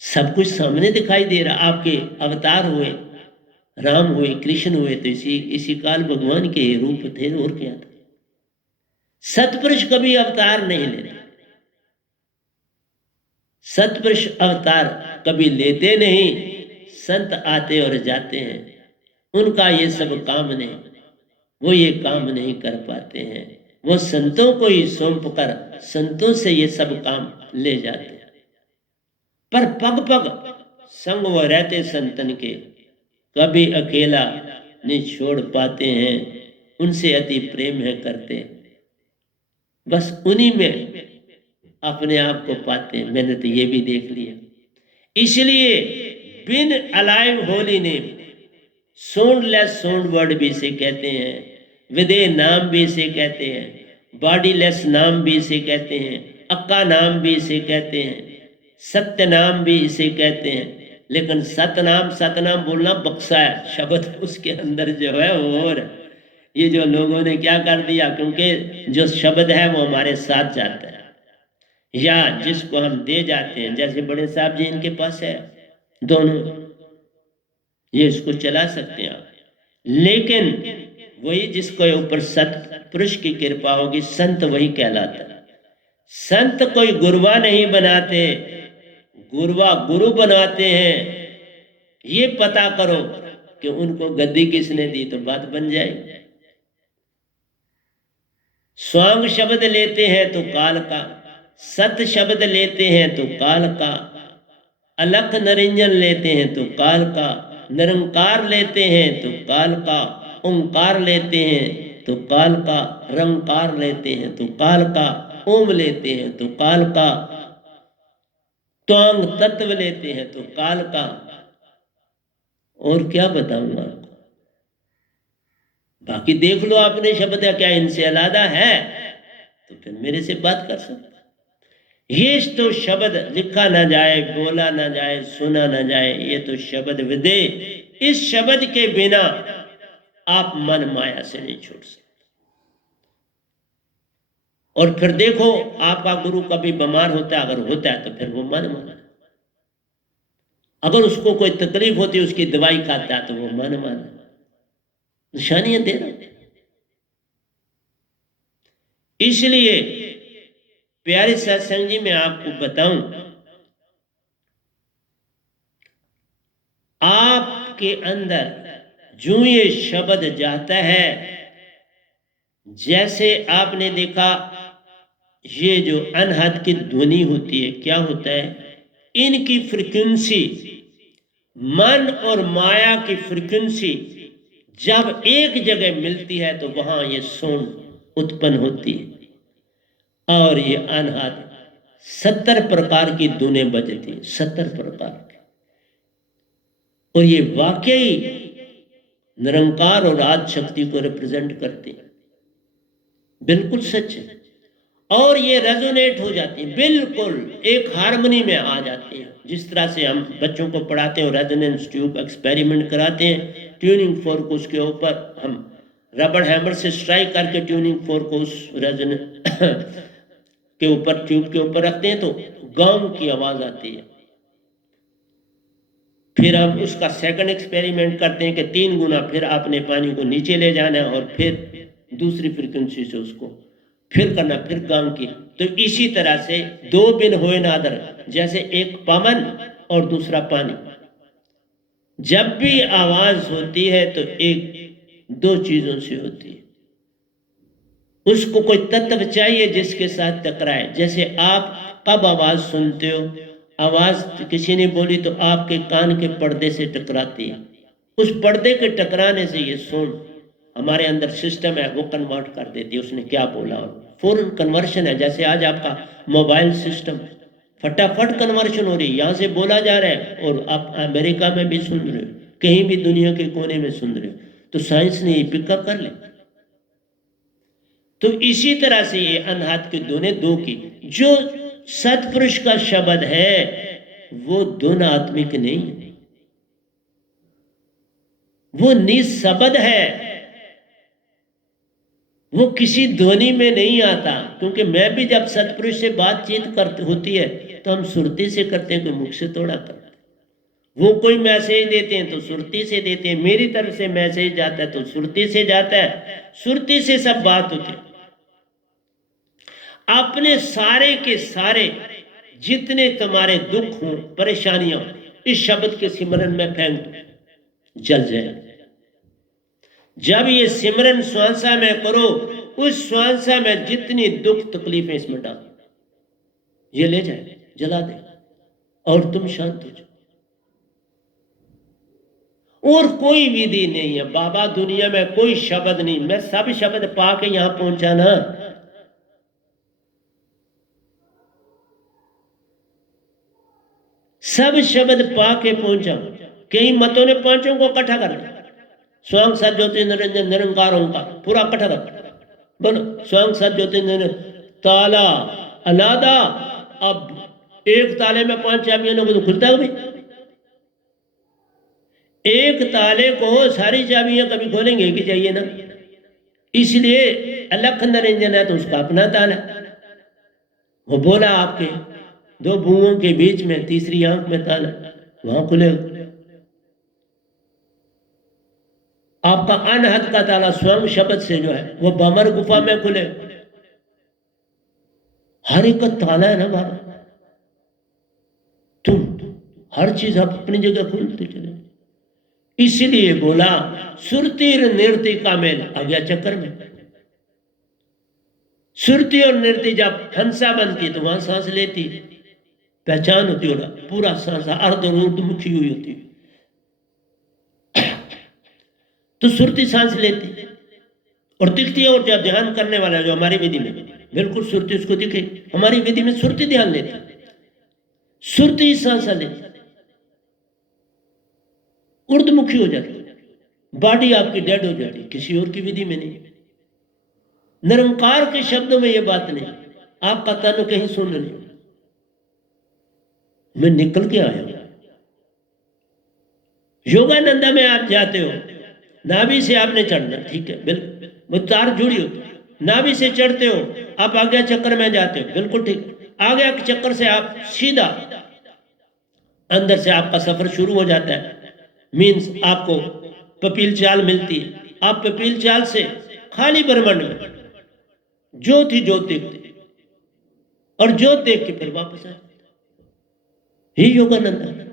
सब कुछ सामने दिखाई दे रहा। आपके अवतार हुए, राम हुए, कृष्ण हुए, तो इसी काल भगवान के रूप थे और क्या था। सतपुरुष कभी अवतार नहीं लेते, सतपुरुष अवतार कभी लेते नहीं। संत आते और जाते हैं, उनका ये सब काम नहीं, वो ये काम नहीं कर पाते हैं। वो संतों को ही सौंप कर संतों से ये सब काम ले जाते हैं। पर पग पग संग वो रहते संतन के, कभी अकेला नहीं छोड़ पाते हैं। उनसे अति प्रेम है करते, बस उन्हीं में अपने आप को पाते हैं। मैंने तो ये भी देख लिया। इसलिए बिन alive holy name, soundless sound word भी इसे कहते हैं, विदे नाम भी इसे कहते हैं, बॉडीलेस नाम भी इसे कहते हैं, अक्का नाम भी इसे कहते हैं, सत्य नाम भी इसे कहते हैं। लेकिन सतनाम बोलना बक्सा है, शब्द उसके अंदर जो है। और ये जो लोगों ने क्या कर दिया, क्योंकि जो शब्द है वो हमारे साथ जाता है या जिसको हम दे जाते हैं। जैसे बड़े साहब जी इनके पास है, दोनों ये इसको चला सकते हैं आप। लेकिन वही जिसको ऊपर सतपुरुष की कृपा होगी, संत वही कहलाता है। संत कोई गुरुवा नहीं बनाते, गुरुवा गुरु बनाते हैं। ये पता करो कि उनको गद्दी किसने दी, तो बात बन जाएगी। स्वांग शब्द लेते हैं तो काल का, सत शब्द लेते हैं तो काल का, अलख नरिंजन लेते हैं तो काल का, निरंकार लेते हैं तो काल का, ओंकार लेते हैं तो काल का, रंकार लेते हैं तो काल का, ओम लेते हैं तो काल का, त्वांग तत्व लेते हैं तो काल का। और क्या बताऊंगा आपको, बाकी देख लो आपने शब्द क्या इनसे अलग है, तो फिर मेरे से बात कर सकते। ये तो शब्द लिखा ना जाए, बोला ना जाए, सुना ना जाए, ये तो शब्द विदे। इस शब्द के बिना आप मन माया से नहीं छोड़ सकते। और फिर देखो, आपका गुरु कभी बीमार होता है, अगर होता है तो फिर वो मन माना। अगर उसको कोई तकलीफ होती है, उसकी दवाई खाता है तो वो मन माना, निशानियां दे रहा। इसलिए प्यारे सत्संग जी, मैं आपको बताऊं, आपके अंदर जो ये शब्द जाता है, जैसे आपने देखा ये जो अनहद की ध्वनि होती है, क्या होता है, इनकी फ्रीक्वेंसी, मन और माया की फ्रीक्वेंसी जब एक जगह मिलती है तो वहां ये साउंड उत्पन्न होती है। और ये अनहद 70 प्रकार की धुनें बजती, 70 प्रकार की। और ये वाकई निरंकार और आदि शक्ति को रिप्रेजेंट करते हैं, बिल्कुल सच है। और ये रेजोनेट हो जाती है, बिल्कुल एक हारमोनी में आ जाती है। जिस तरह से हम बच्चों को पढ़ाते हैं, रेजोनेंस ट्यूब एक्सपेरिमेंट कराते हैं, ट्यूनिंग फोर्क उसके ऊपर हम रबड़ हैमर से स्ट्राइक करके ट्यूनिंग फोर्क उस रेजोनेंस के ऊपर, ट्यूब के ऊपर रखते हैं तो गांव की आवाज आती है। फिर हम उसका सेकंड एक्सपेरिमेंट करते हैं कि 3 गुना फिर आपने पानी को नीचे ले जाना है और फिर दूसरी फ्रीक्वेंसी से उसको फिर करना, फिर गांव की। तो इसी तरह से 2 बिन होए नादर, जैसे एक पवन और दूसरा पानी। जब भी आवाज होती है तो एक 2 चीजों से होती है। उसको कोई तत्व चाहिए जिसके साथ टकराए। जैसे आप कब आवाज सुनते हो, आवाज किसी ने बोली तो आपके कान के पर्दे से टकराती है। उस पर्दे के टकराने से ये सुन हमारे अंदर सिस्टम है, वो कन्वर्ट कर देती है उसने क्या बोला, फौरन कन्वर्शन है। जैसे आज आपका मोबाइल सिस्टम, फटाफट कन्वर्शन हो रही है, यहाँ से बोला जा रहा है और आप अमेरिका में भी सुन रहे हो, कहीं भी दुनिया के कोने में सुन रहे हो, तो साइंस ने ये पिकअप कर लिया। तो इसी तरह से ये अनहद की धुनें 2 की, जो सतपुरुष का शब्द है वो ध्वनात्मिक नहीं है, वो निशब्द है, वो किसी ध्वनि में नहीं आता। क्योंकि मैं भी जब सतपुरुष से बातचीत करते होती है तो हम सुरती से करते हैं, कोई मुख से थोड़ा करते। वो कोई मैसेज देते हैं तो सुरती से देते हैं, मेरी तरफ से मैसेज जाता है तो सुरती से जाता है, सुरती से सब बात होती है। अपने सारे के सारे जितने तुम्हारे दुख हो, परेशानियां हो, इस शब्द के सिमरन में फेंक दो, जल जाए। जब ये सिमरन श्वासा में करो, उस श्वासा में जितनी दुख तकलीफें इसमें डाल, ये ले जाए, जला दे और तुम शांत हो जाओ। और कोई विधि नहीं है बाबा, दुनिया में कोई शब्द नहीं। मैं सब शब्द पाके यहां पहुंचा ना, सब शब्द पाके पहुंचा। कई मतों ने 5 को इकट्ठा कर दिया, स्वयं सत ज्योति निरंजन निरंकारों का पूरा इकट्ठा कर बोलो, स्वयं सत ज्योति निरंजन ताला अलादा। अब एक ताले में 5 चाबियां लोग तो खुलता है भाई, एक ताले को सारी चाबियां कभी खोलेंगे कि चाहिए ना। इसलिए अलख निरंजन है तो उसका अपना ताला, वो बोला आपके 2 भुवों के बीच में तीसरी आंख में ताला, वहां खुले। आपका अनहद का ताला स्वयं शब्द से जो है वो बमर गुफा में खुले। हर एक का ताला है ना बाबा, तुम हर चीज आप अपनी जगह खोलते चले। इसलिए बोला सुरती नृत्य का मेल आ गया चक्कर में। सुरती और नृत्य जब हंसा बनती तो वहां सांस लेती, पहचान होती होगा, पूरा सांस अर्धमुखी हुई होती, तो सुरती सांस लेती और दिखती है। और जब ध्यान करने वाला जो हमारी विधि में बिल्कुल सुरती उसको दिखे, हमारी विधि में सुरती ध्यान लेती, सुरती सांस लेती, ऊर्ध्वमुखी हो जाती, बॉडी आपकी डेड हो जाती, किसी और की विधि में नहीं। निरंकार के शब्दों में ये बात नहीं, आपका तन कहीं सुन नहीं। मैं निकल के आया, योगानंदा में आप जाते हो नाभि से आपने चढ़ना, ठीक है, बिल्कुल, वो तार जुड़ी होती है। नाभि से चढ़ते हो, आप आज्ञा चक्र में जाते हो, बिल्कुल ठीक। आज्ञा चक्र से आप सीधा अंदर से आपका सफर शुरू हो जाता है। मीन्स आपको पपील चाल मिलती है। आप पपील चाल से खाली ब्रह्मांड में ज्योत ही ज्योत देखते, और ज्योत देख के फिर वापस आते, ही योगानंद है।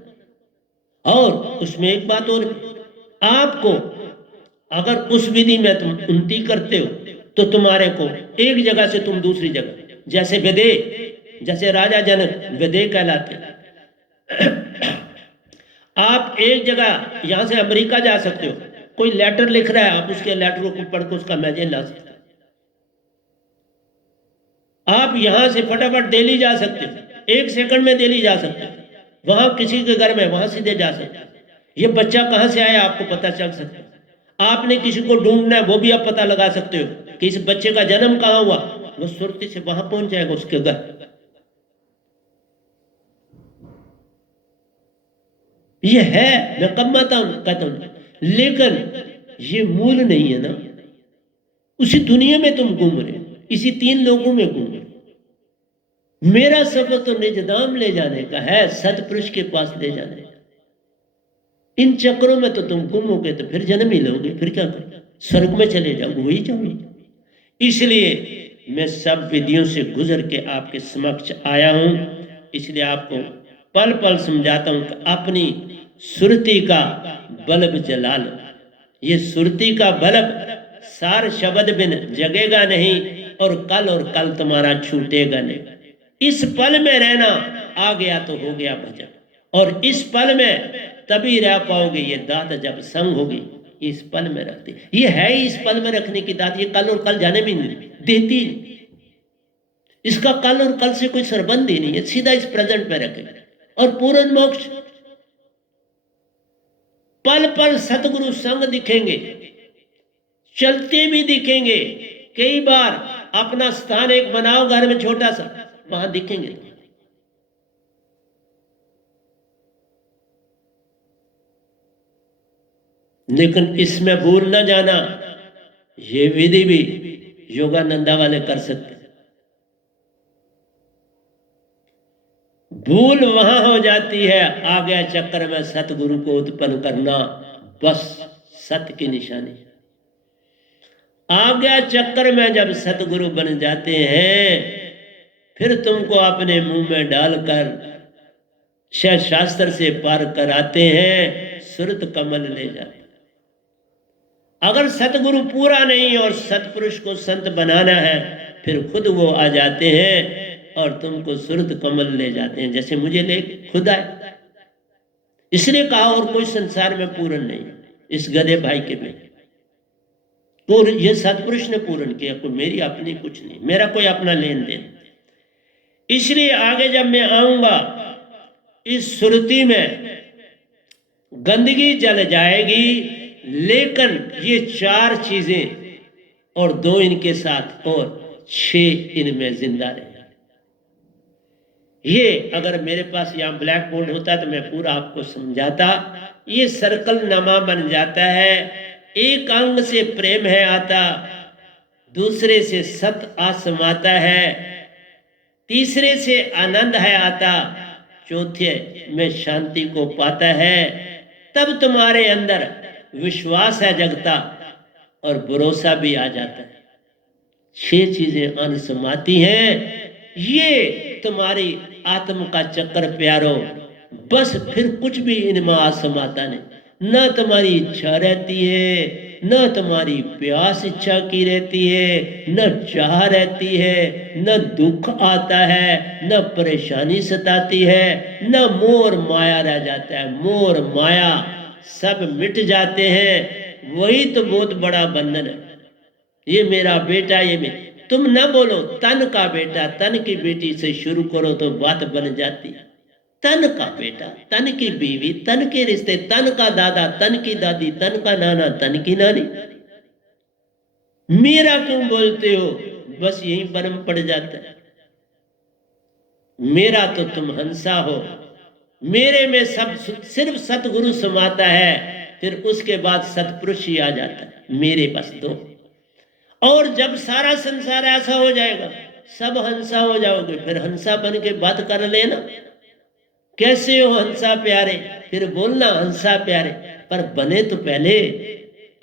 और उसमें एक बात और, आपको अगर उस विधि में तुम उन्नति करते हो तो तुम्हारे को एक जगह से तुम दूसरी जगह, जैसे विदे, जैसे राजा जनक विदे कहलाते, आप एक जगह यहां से अमेरिका जा सकते हो, कोई लेटर लिख रहा है, आप उसके लेटर को पढ़ के उसका मैसेज ला सकते हो। आप यहां से फटाफट दिल्ली जा सकते हो, 1 सेकंड में दिल्ली जा सकते हो, वहां किसी के घर में वहां सीधे जा सकते हो। ये बच्चा कहां से आया आपको पता चल सकता है। आपने किसी को ढूंढना है, वो भी आप पता लगा सकते हो कि इस बच्चे का जन्म कहां हुआ, वो सुरती से वहां पहुंच जाएगा उसके घर। ये है, मैं कब कहता हूं, लेकिन ये मूल नहीं है ना। उसी दुनिया में तुम घूम रहे हो, इसी 3 लोगों में घूम रहे हो। मेरा सफर तो निजधाम ले जाने का है, सतपुरुष के पास ले जाने का। इन चक्रों में तो तुम घूमोगे तो फिर जन्म ही लोगे, फिर क्या करोगे, स्वर्ग में चले जाओगे, वही जाओगे। इसलिए मैं सब विधियों से गुजर के आपके समक्ष आया हूं। इसलिए आपको पल पल समझाता हूं कि अपनी सुरती का बल्ब जला लो। ये सुरती का बल्ब सार शब्द बिन जगेगा नहीं, और कल तुम्हारा छूटेगा नहीं। इस पल में रहना, आ गया तो हो गया भजन, और इस पल में तभी रह पाओगे। ये दात जब संग होगी, इस पल में रखती, ये है ही इस पल में रखने की दात। ये कल और कल जाने भी नहीं देती, इसका कल और कल से कोई संबंध ही नहीं है, सीधा इस प्रेजेंट में रखे। और पूर्ण मोक्ष पल पल सतगुरु संग दिखेंगे, चलते भी दिखेंगे। कई बार अपना स्थान एक बनाओ घर में छोटा सा, वहां दिखेंगे। लेकिन इसमें भूल न जाना, ये विधि भी योगानंदा वाले कर सकते। भूल वहां हो जाती है आगे चक्र में सतगुरु को उत्पन्न करना, बस सत्य की निशानी। आज्ञा चक्र में जब सतगुरु बन जाते हैं, फिर तुमको अपने मुंह में डालकर शास्त्र से पार कराते हैं, सुरत कमल ले जाते। अगर सतगुरु पूरा नहीं और सतपुरुष को संत बनाना है, फिर खुद वो आ जाते हैं और तुमको सुरत कमल ले जाते हैं, जैसे मुझे ले खुद आए। इसलिए कहा और कोई संसार में पूर्ण नहीं, इस गधे भाई के में तो ये सतपुरुष ने पूर्ण किया, कोई मेरी अपनी कुछ नहीं, मेरा कोई अपना लेन देन। इसलिए आगे जब मैं आऊंगा, इस सुरती में गंदगी जल जाएगी, लेकिन ये 4 चीजें और 2 इनके साथ और 6 इनमें जिंदा रहे। ये अगर मेरे पास यहाँ ब्लैक बोर्ड होता तो मैं पूरा आपको समझाता। ये सर्कल नमा बन जाता है। एक अंग से प्रेम है आता, दूसरे से सत आसमाता है, तीसरे से आनंद है आता, चौथे में शांति को पाता है। तब तुम्हारे अंदर विश्वास है जगता और भरोसा भी आ जाता है। 6 चीजें अन समाती हैं। ये तुम्हारी आत्म का चक्कर प्यारो, बस फिर कुछ भी इनमें आसमाता नहीं। न तुम्हारी इच्छा रहती है, न तुम्हारी प्यास इच्छा की रहती है, न चाह रहती है, न दुख आता है, न परेशानी सताती है, न मोर माया रह जाता है। मोर माया सब मिट जाते हैं। वही तो बहुत बड़ा बंधन है। ये मेरा बेटा, ये मैं, तुम न बोलो तन का बेटा तन की बेटी से शुरू करो तो बात बन जाती है। तन का बेटा, तन की बीवी, तन के रिश्ते, तन का दादा, तन की दादी, तन का नाना, तन की नानी। मेरा क्यों बोलते हो, बस यही भ्रम पड़ जाता है। मेरा तो तुम हंसा हो, मेरे में सब सिर्फ सतगुरु समाता है। फिर उसके बाद सतपुरुष ही आ जाता है मेरे पास तो। और जब सारा संसार ऐसा हो जाएगा, सब हंसा हो जाओगे, फिर हंसा बन के बात कर लेना, कैसे हो हंसा प्यारे, फिर बोलना हंसा प्यारे। पर बने तो पहले,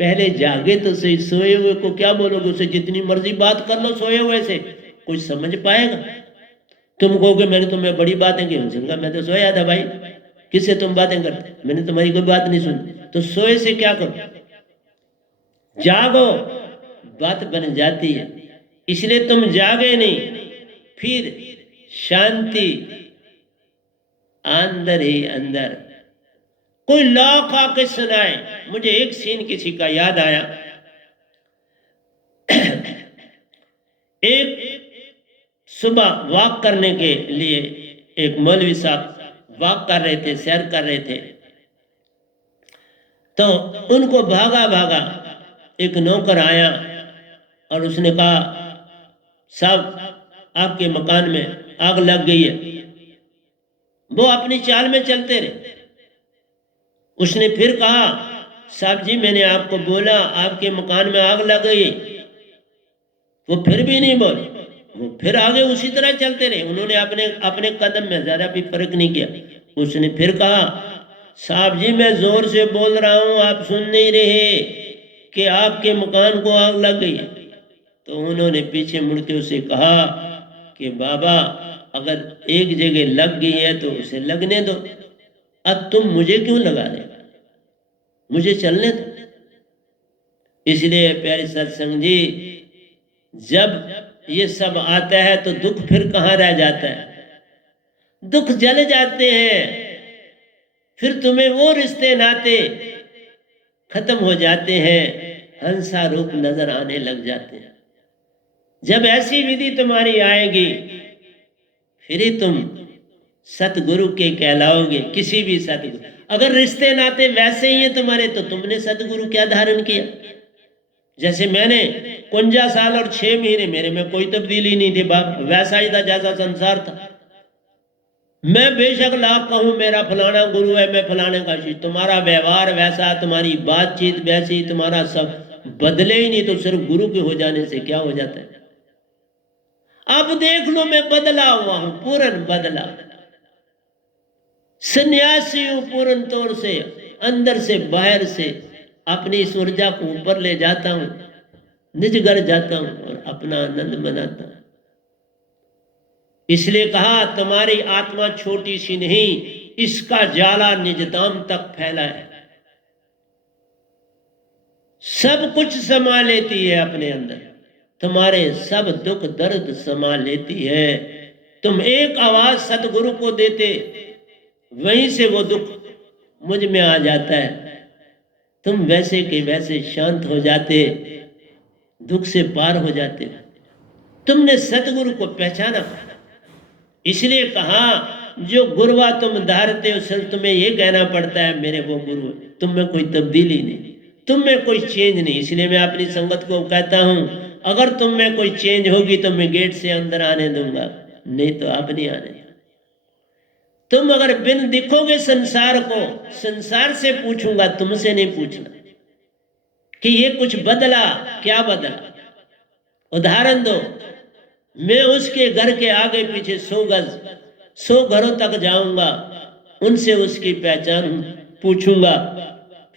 पहले जागे तो सही। सोए हुए को क्या बोलोगे, उसे जितनी मर्जी बात कर लो सोए हुए से, कुछ समझ पाएगा? तुम कहोगे मैंने तुम्हें बड़ी बातें की, उसने कहा मैं तो सोया था भाई, किससे तुम बातें करते, मैंने तुम्हारी कोई बात नहीं सुनी। तो सोए से क्या करो, जागो, बात बन जाती है। इसलिए तुम जागे नहीं, फिर शांति अंदर ही अंदर। कोई लाख आके सुनाए। मुझे एक सीन किसी का याद आया। एक सुबह वॉक करने के लिए एक मौलवी साहब वॉक कर रहे थे, सैर कर रहे थे, तो उनको भागा भागा एक नौकर आया और उसने कहा साहब आपके मकान में आग लग गई है। वो अपनी चाल में चलते रहे। उसने फिर कहा साहब जी मैंने आपको बोला आपके मकान में आग लग गई। वो फिर भी नहीं बोले, वो फिर आगे उसी तरह चलते रहे। उन्होंने अपने अपने कदम में जरा भी फर्क नहीं किया। उसने फिर कहा साहब जी मैं जोर से बोल रहा हूं, आप सुन नहीं रहे कि आपके मकान को आग लग गई। तो उन्होंने पीछे मुड़ के उसे कहा कि बाबा अगर एक जगह लग गई है तो उसे लगने दो, अब तुम मुझे क्यों लगा रहे, मुझे चलने दो। इसलिए प्यारे सत्संग जी, जब ये सब आता है तो दुख फिर कहाँ रह जाता है, दुख जल जाते हैं। फिर तुम्हें वो रिश्ते नाते खत्म हो जाते हैं, हंसा रूप नजर आने लग जाते हैं। जब ऐसी विधि तुम्हारी आएगी फिर ही तुम सतगुरु के कहलाओगे, किसी भी सतगुरु। अगर रिश्ते नाते वैसे ही हैं तुम्हारे तो तुमने सतगुरु क्या धारण किया। जैसे मैंने 51 साल और 6 महीने मेरे में कोई तब्दीली नहीं थी बाप, वैसा ही था जैसा संसार था। मैं बेशक लाख कहूं मेरा फलाना गुरु है, मैं फलाने का शिष्य, तुम्हारा व्यवहार वैसा, तुम्हारी बातचीत वैसी, तुम्हारा सब बदले ही नहीं। तो सिर्फ गुरु के हो जाने से क्या हो जाता है। अब देख लो मैं बदला हुआ हूं, पूर्ण बदला, सन्यासी हूं पूर्ण तौर से, अंदर से बाहर से अपनी इस ऊर्जा को ऊपर ले जाता हूं, निज घर जाता हूं और अपना आनंद मनाता हूं। इसलिए कहा तुम्हारी आत्मा छोटी सी नहीं, इसका जाला निजधाम तक फैला है, सब कुछ समा लेती है अपने अंदर, तुम्हारे सब दुख दर्द समा लेती है। तुम एक आवाज सतगुरु को देते, वहीं से वो दुख मुझ में आ जाता है, तुम वैसे के वैसे शांत हो जाते, दुख से पार हो जाते। तुमने सतगुरु को पहचाना। इसलिए कहा जो गुरुआ तुम धारते हो, सिर्फ तुम्हें ये कहना पड़ता है मेरे वो गुरु, तुम में कोई तब्दीली नहीं, तुम में कोई चेंज नहीं। इसलिए मैं अपनी संगत को कहता हूं अगर तुम में कोई चेंज होगी तो मैं गेट से अंदर आने दूंगा, नहीं तो आप नहीं आने। तुम अगर बिन दिखोगे संसार को, संसार से पूछूंगा, तुमसे नहीं पूछना कि ये कुछ बदला, क्या बदला। उदाहरण दो, मैं उसके घर के आगे पीछे 100 गज 100 घरों तक जाऊंगा, उनसे उसकी पहचान पूछूंगा,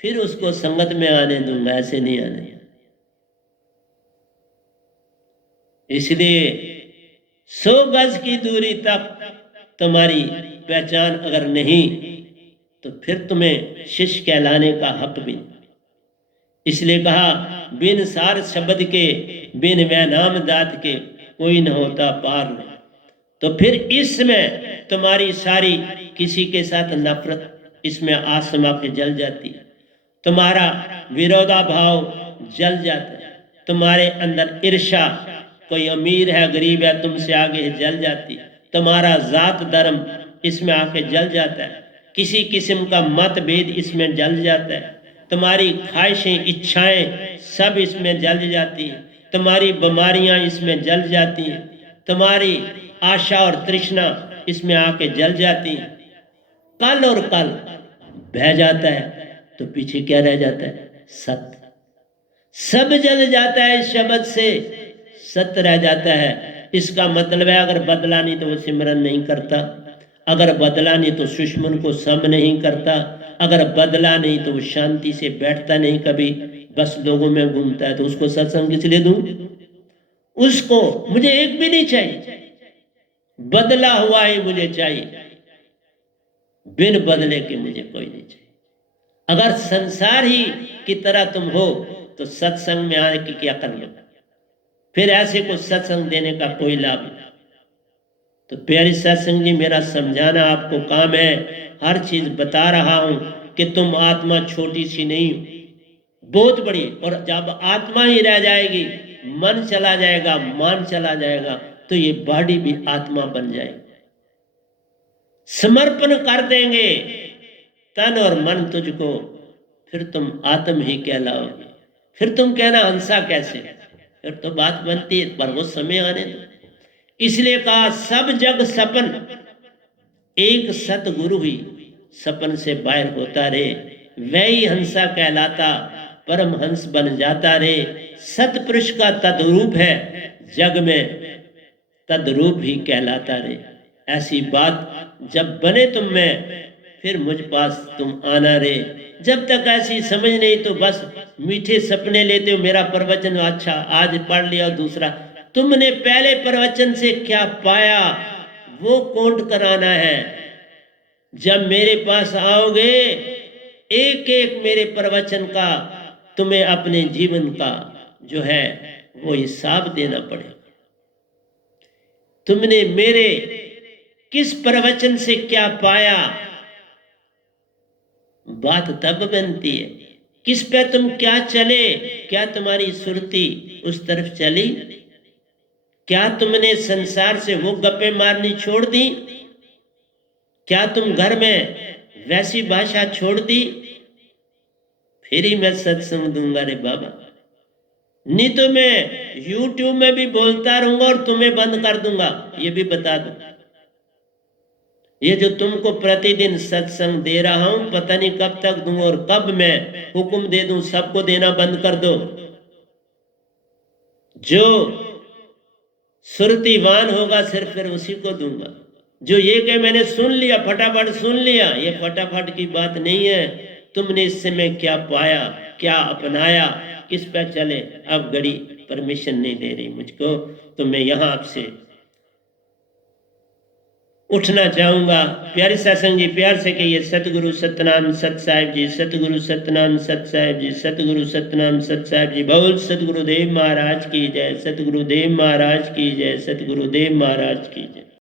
फिर उसको संगत में आने दूंगा, ऐसे नहीं आने। इसलिए 100 गज की दूरी तक तुम्हारी पहचान अगर नहीं तो फिर तुम्हें शिष्य कहलाने का हक भी। इसलिए कहा बिन सार शब्द के, बिन वह नाम दात के, कोई न होता पार। तो फिर इसमें तुम्हारी सारी किसी के साथ नफरत इसमें आसमा के जल जाती है, तुम्हारा विरोधा भाव जल जाता है, तुम्हारे अंदर ईर्ष्या, कोई अमीर है गरीब है तुमसे आगे जल जाती है, तुम्हारा जात धर्म इसमें आके जल जाता है, किसी किस्म का मतभेद इसमें जल जाता है, तुम्हारी ख्वाहिशें इच्छाएं सब इसमें जल जाती हैं, तुम्हारी बीमारियां इसमें जल जाती हैं, तुम्हारी आशा और तृष्णा इसमें आके जल जाती हैं। कल और कल बह जाता है। तो पीछे क्या रह जाता है? सत्य। सब जल जाता है इस शब्द से, सत्य रह जाता है। इसका मतलब है अगर बदला नहीं तो वो सिमरन नहीं करता, अगर बदला नहीं तो सुषमन को सम नहीं करता, अगर बदला नहीं तो वो शांति से बैठता नहीं कभी, बस लोगों में घूमता है। तो उसको सत्संग किस लिए दूं? उसको मुझे एक भी नहीं चाहिए, बदला हुआ ही मुझे चाहिए, बिन बदले के मुझे कोई नहीं चाहिए। अगर संसार ही की तरह तुम हो तो सत्संग में आने की क्या कर लो? फिर ऐसे को सत्संग देने का कोई लाभ नहीं। तो प्यारी सत्संग जी, मेरा समझाना आपको काम है। हर चीज बता रहा हूं कि तुम आत्मा छोटी सी नहीं हो, बहुत बड़ी। और जब आत्मा ही रह जाएगी, मन चला जाएगा, मान चला जाएगा, तो ये बॉडी भी आत्मा बन जाएगी। समर्पण कर देंगे तन और मन तुझको, फिर तुम आत्म ही कहलाओगे। फिर तुम कहना हंसा कैसे? फिर तो बात बनती है, पर वो समय आने दो। इसलिए कहा सब जग सपन, एक सतगुरु ही सपन से बाहर होता रे, वही हंसा कहलाता, परम हंस बन जाता रे। सतपुरुष का तद्रूप है जग में, तद्रूप ही कहलाता रे। ऐसी बात जब बने तुम में, फिर मुझ पास तुम आना रे। जब तक ऐसी समझ नहीं तो बस मीठे सपने लेते हो। मेरा प्रवचन अच्छा आज पढ़ लिया, दूसरा तुमने पहले प्रवचन से क्या पाया वो कोट कराना है। जब मेरे पास आओगे, एक एक मेरे प्रवचन का तुम्हें अपने जीवन का जो है वो हिसाब देना पड़ेगा। तुमने मेरे किस प्रवचन से क्या पाया, बात तब बनती है। किस पे तुम क्या चले, क्या तुम्हारी सुरती उस तरफ चली? क्या तुमने संसार से वो गप्पे मारनी छोड़ दी? क्या तुम घर में वैसी भाषा छोड़ दी? फिर ही मैं सत्संग दूंगा रे बाबा। नहीं तो मैं YouTube में भी बोलता रहूंगा और तुम्हें बंद कर दूंगा, ये भी बता दो। ये जो तुमको प्रतिदिन सत्संग दे रहा हूं, पता नहीं कब तक दूं और कब मैं हुक्म दे दूं सबको देना बंद कर दो। जो सुरतिवान होगा सिर्फ फिर उसी को दूंगा। जो ये कि मैंने सुन लिया, फटाफट सुन लिया, ये फटाफट की बात नहीं है। तुमने इस समय क्या पाया, क्या अपनाया, किस पे चले? अब घड़ी परमिशन नहीं दे रही मुझको, तो मैं यहां आपसे उठना चाहूंगा। प्यारे सत्संग जी, प्यार से कहिए सतगुरु सतनाम सत साहिब जी, सतगुरु सतनाम सत साहिब जी, सतगुरु सतनाम सत साहिब जी। बोल सतगुरुदेव महाराज की जय, सतगुरुदेव महाराज की जय, सतगुरुदेव महाराज की जय।